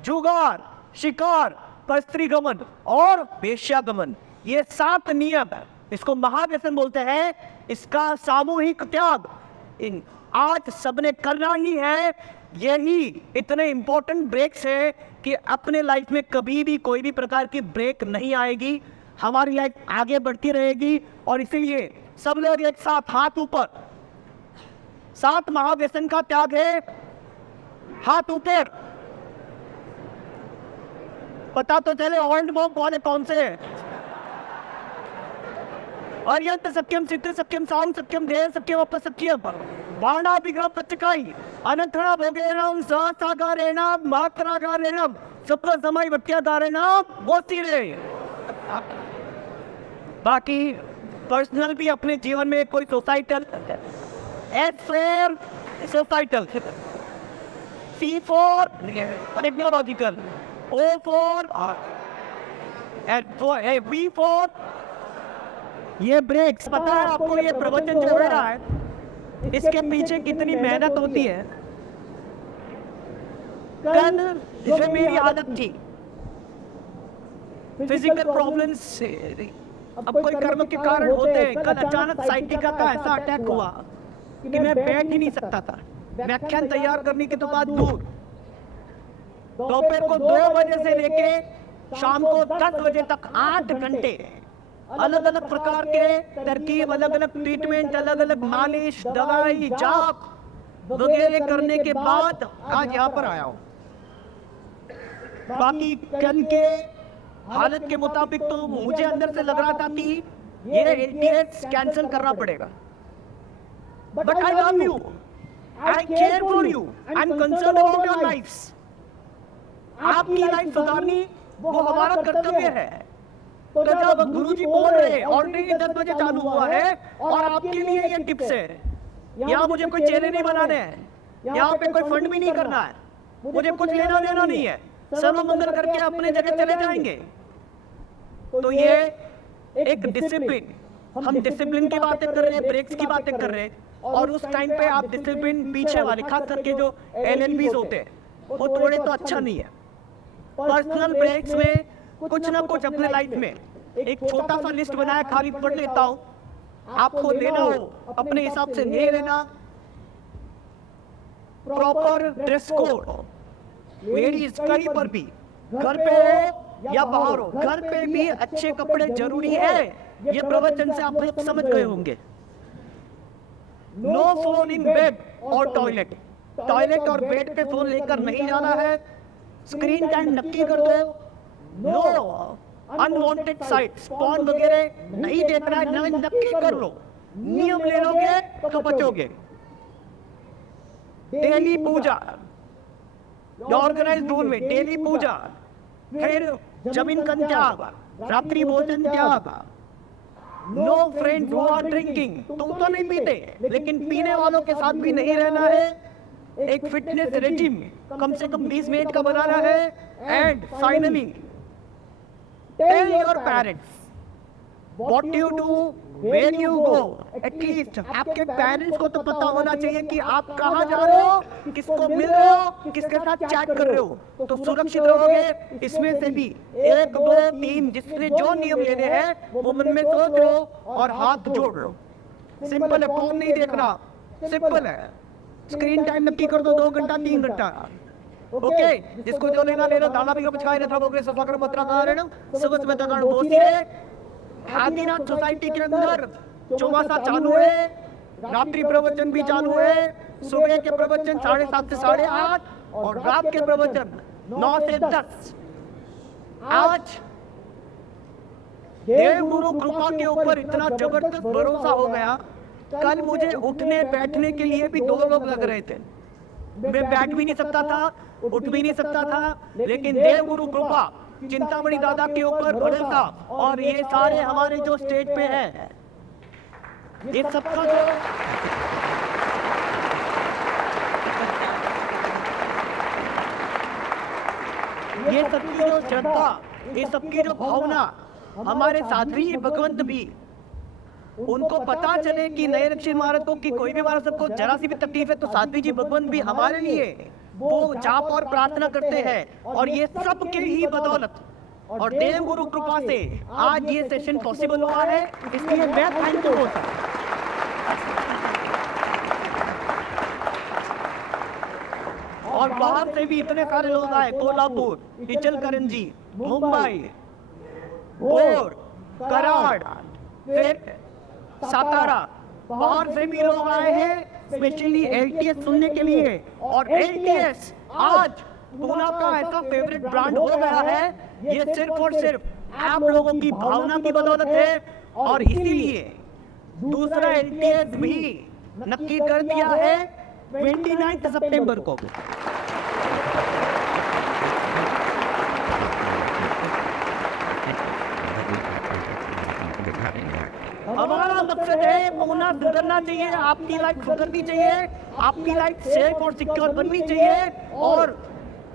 जुगाड़, शिकार, परस्त्रीगमन और वेश्यागमन, ये 7 नियम है, इसको महाव्यसन बोलते हैं। इसका सामूहिक त्याग आज सबने करना ही है। यही इतने इंपॉर्टेंट ब्रेक्स है कि अपने लाइफ में कभी भी कोई भी प्रकार की ब्रेक नहीं आएगी, हमारी लाइफ आगे बढ़ती रहेगी। और इसीलिए सब लोग एक साथ हाथ ऊपर, 7 महाव्यसन का त्याग है, हाथ ऊपर। पता तो चले ओल्ड मॉन्क वाले कौन से हैं। अर्यंत सत्यम, सिद्ध सत्यम, साम सत्यम, देह सत्यम, अप सत्यम, बाणा विग्रह प्रत्यकाई, अनंतरा भोगेनम, सहसागारेणम, मात्रागारेणम, सप्र समय वत्याधारेणम, गोस्तीरे। बाकी पर्सनल भी अपने जीवन में कोई societal, S for societal, C for technological, O for and V for ये ब्रेक्स। पता है आपको ये प्रवचन चल रहा है, इसके पीछे कितनी मेहनत होती है। कल जैसे मेरी आदत थी, फिजिकल प्रॉब्लम्स से, अब कोई कर्म के कारण होते हैं। कल अचानक साइटिका का ऐसा अटैक हुआ कि मैं बैठ ही नहीं सकता था। व्याख्यान तैयार करने के तो बाद दूर, दोपहर को 2 बजे से लेके शाम को 10 बजे तक 8 घंटे अलग अलग प्रकार के तरकीब, अलग अलग ट्रीटमेंट, अलग अलग मालिश, दवाई, जाप वगैरह करने के बाद आज यहाँ पर आया हूँ। बाकी कल के हालत के मुताबिक तो मुझे अंदर से लग रहा था कि ये एलटीएस कैंसिल करना पड़ेगा। But I love you, I care for you, I am concern about your lifes. आपकी लाइफ सुधारनी वो हमारा कर्तव्य है। तो जब गुरुजी बोल रहे हैं ऑलरेडी 10 बजे चालू हुआ है, और आपके लिए ये टिप्स है। यहाँ मुझे कोई चेले नहीं बनाने हैं, यहाँ पे कोई फंड भी नहीं करना है, मुझे कुछ लेना देना नहीं है, सर्व मंगल करके अपने जगह चले जाएंगे। तो ये एक डिसिप्लिन, हम डिसिप्लिन की बातें कर रहे हैं, ब्रेक्स की बातें कर रहे हैं, और उस टाइम पे आप डिसिप्लिन पीछे वाले, खास करके जो एलएलबीज होते हैं वो थोड़े तो अच्छा नहीं है। पर्सनल ब्रेक्स में कुछ ना कुछ अपने लाइफ में एक छोटा सा लिस्ट बनाया, खाली पढ़ लेता हूँ। आपको लेना हो अपने हिसाब से ले लेना। प्रॉपर ड्रेस कोड, लेडीज कहीं पर भी, घर पे हो या बाहर हो, घर पे भी अच्छे कपड़े जरूरी है। ये प्रवचन से आप लोग समझ गए होंगे। नो फोन इन बेड और टॉयलेट, टॉयलेट और बेड पे फोन लेकर नहीं जाना है। स्क्रीन टाइम नक्की कर दो। नो अनवांटेड साइट्स, पॉर्न वगैरह नहीं देखना है, नक्की कर लो। नियम ले लोगे तो बचोगे। डेली पूजा, ऑर्गेनाइज रूल में डेली पूजा, फिर जमीन का त्याग, रात्रि भोजन त्याग। No friend who are drinking, तुम तो नहीं पीते लेकिन पीने वालों के साथ भी नहीं रहना है। एक फिटनेस रेजिम कम से कम 20 मिनट का बनाना है। And finally tell your parents what you do, where you go, at least आपके पेरेंट्स को तो पता होना चाहिए कि आप कहाँ जा रहे हो, किसको मिल रहे हो, किसके साथ चैट कर रहे हो, तो सुरक्षित रहोगे। इसमें से भी 1 2 3 जिसने जो नियम लेने हैं वो मन में सोच लो और हाथ जोड़ लो। सिंपल है, फोन नहीं देखना, सिंपल है। स्क्रीन टाइम नक्की कर दो 2 घंटा 3 घंटा। ओके, जिसको जो लेना लेना, दाना भी पचकाए रहता होगे, सफा कर मत रखा रहना, सबस में तगड़ बोसी है। आदिनाथ सोसाइटी के अंदर चौमासा चालू है, रात्रि प्रवचन भी चालू है। सुबह के प्रवचन 7:30 से 8:30 और रात के प्रवचन 9 से 10। आज देव गुरु कृपा के ऊपर इतना जबरदस्त भरोसा हो गया, कल मुझे उठने बैठने के लिए भी 2 लोग लग रहे थे। मैं बैठ भी नहीं सकता था, उठ भी नहीं सकता था, लेकिन देव गुरु कृपा, चिंतामणि दादा के ऊपर भरोसा, और ये सारे हमारे जो स्टेज पे हैं, ये सबका जो ये सबकी जो श्रद्धा, ये सबकी जो भावना, हमारे साध्वी भगवंत भी, उनको पता चले कि नए दक्षिण महाराज को कि कोई भी महाराज सबको जरा सी भी तकलीफ है तो साध्वी जी भगवंत भी हमारे लिए वो जाप और प्रार्थना करते हैं, और ये सब के ही बदौलत और देव गुरु कृपा से आज ये सेशन पॉसिबल हुआ है, इसलिए मैं थैंक यू बोलता हूं। और बाहर से भी इतने सारे लोग आए, कोल्हापुर, इचलकरंजी, मुंबई, भोर, कराड़, फिर सातारा, बाहर से भी लोग आए हैं स्पेशली एलटीएस सुनने के लिए। और एलटीएस आज पूना का ऐसा फेवरेट ब्रांड हो गया है, ये सिर्फ और सिर्फ आप लोगों की भावना की बदौलत है। और इसीलिए दूसरा एलटीएस भी नक्की कर दिया है 29 सितंबर को। हमारा मकसद है पूना सुधरना चाहिए, आपकी लाइफ सुधरनी चाहिए, आपकी लाइफ सेफ और सिक्योर बननी चाहिए। और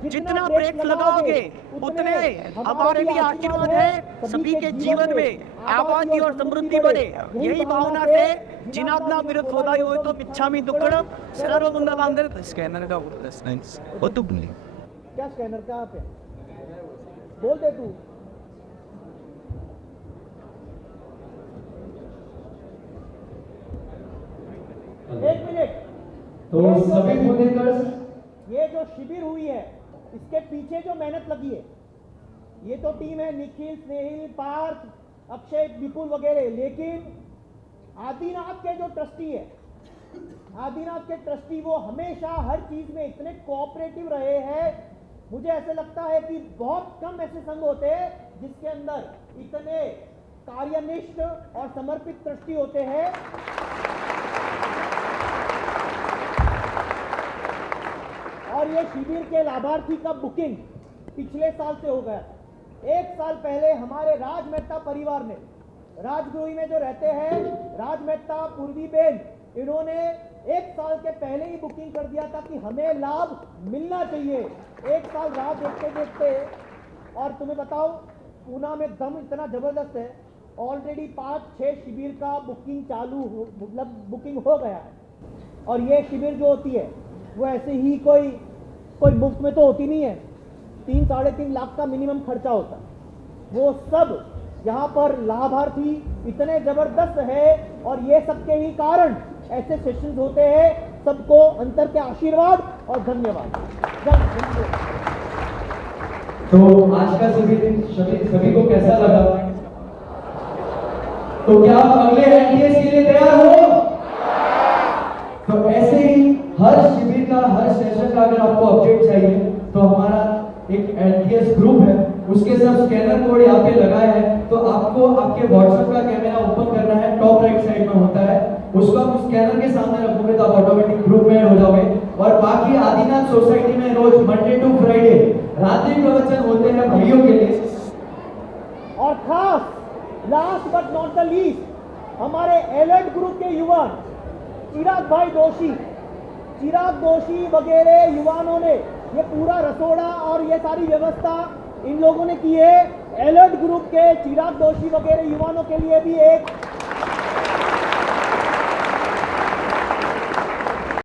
जितना ब्रेक लगाओगे उतने हमारे लिए आशीर्वाद है, सभी के जीवन में आबादी और समृद्धि बढ़े। यही भावना से जिनाग्ना विरुद्ध होदाई हो तो इच्छामि दुक्कड़म सर्वमंगलांगल। स्कैनर का वो तो क्या स्कैनर का आप है, बोल दे तू। एक मिनट, तो सभी बुद्धिकर्स, ये जो शिविर हुई है इसके पीछे जो मेहनत लगी है, ये तो टीम है निखिल, स्नेहिल, पार्थ, अक्षय, विपुल वगैरह, लेकिन आदिनाथ के जो ट्रस्टी है, आदिनाथ के ट्रस्टी वो हमेशा हर चीज में इतने कोऑपरेटिव रहे हैं। मुझे ऐसे लगता है कि बहुत कम ऐसे संघ होते हैं जिसके अंदर इतने कार्यनिष्ठ और समर्पित ट्रस्टी होते हैं। और ये शिविर के लाभार्थी का बुकिंग पिछले साल से हो गया। 1 साल पहले हमारे राज मेहता परिवार ने, राजगुरु में जो रहते हैं राज मेहता, पूर्वी बेन, इन्होंने 1 साल के पहले ही बुकिंग कर दिया था कि हमें लाभ मिलना चाहिए। 1 साल राह देखते देखते, और तुम्हें बताओ पूना में दम इतना जबरदस्त है, ऑलरेडी 5-6 शिविर का बुकिंग चालू हो, मतलब बुकिंग हो गया है। और ये शिविर जो होती है वो ऐसे ही कोई मुफ्त में तो होती नहीं है, 3-3.5 लाख का मिनिमम खर्चा होता है। वो सब यहाँ पर लाभार्थी इतने जबरदस्त है, और ये सबके ही कारण ऐसे सेशंस होते हैं। सबको अंतर के आशीर्वाद और धन्यवाद। तो आज का सभी को कैसा लगा? तो क्या आप अगले एलटीएस के लिए तैयार हो? तो ऐसे ही हर शिविर का, हर सेशन का अगर आपको अपडेट चाहिए तो हमारा एक एलटीएस ग्रुप है, उसके सब स्कैनर कोड यहाँ पे लगाए हैं। तो आपको आपके व्हाट्सएप का कैमरा ओपन करना है, टॉप राइट साइड में होता है, उसको आप स्कैनर के सामने रखोगे तो आप ऑटोमेटिक ग्रुप में ऐड हो जाओगे। और बाकी आदिनाथ सोसाइटी में रोज मंडे टू फ्राइडे रात्रि प्रवचन होते हैं भाइयों के लिए। और खास last but not the least, हमारे एलर्ट ग्रुप के युवा चिराग दोषी वगैरह युवाओं ने ये पूरा रसोड़ा और ये सारी व्यवस्था इन लोगों ने की है। अलर्ट ग्रुप के चिराग दोषी वगैरह युवाओं के लिए भी एक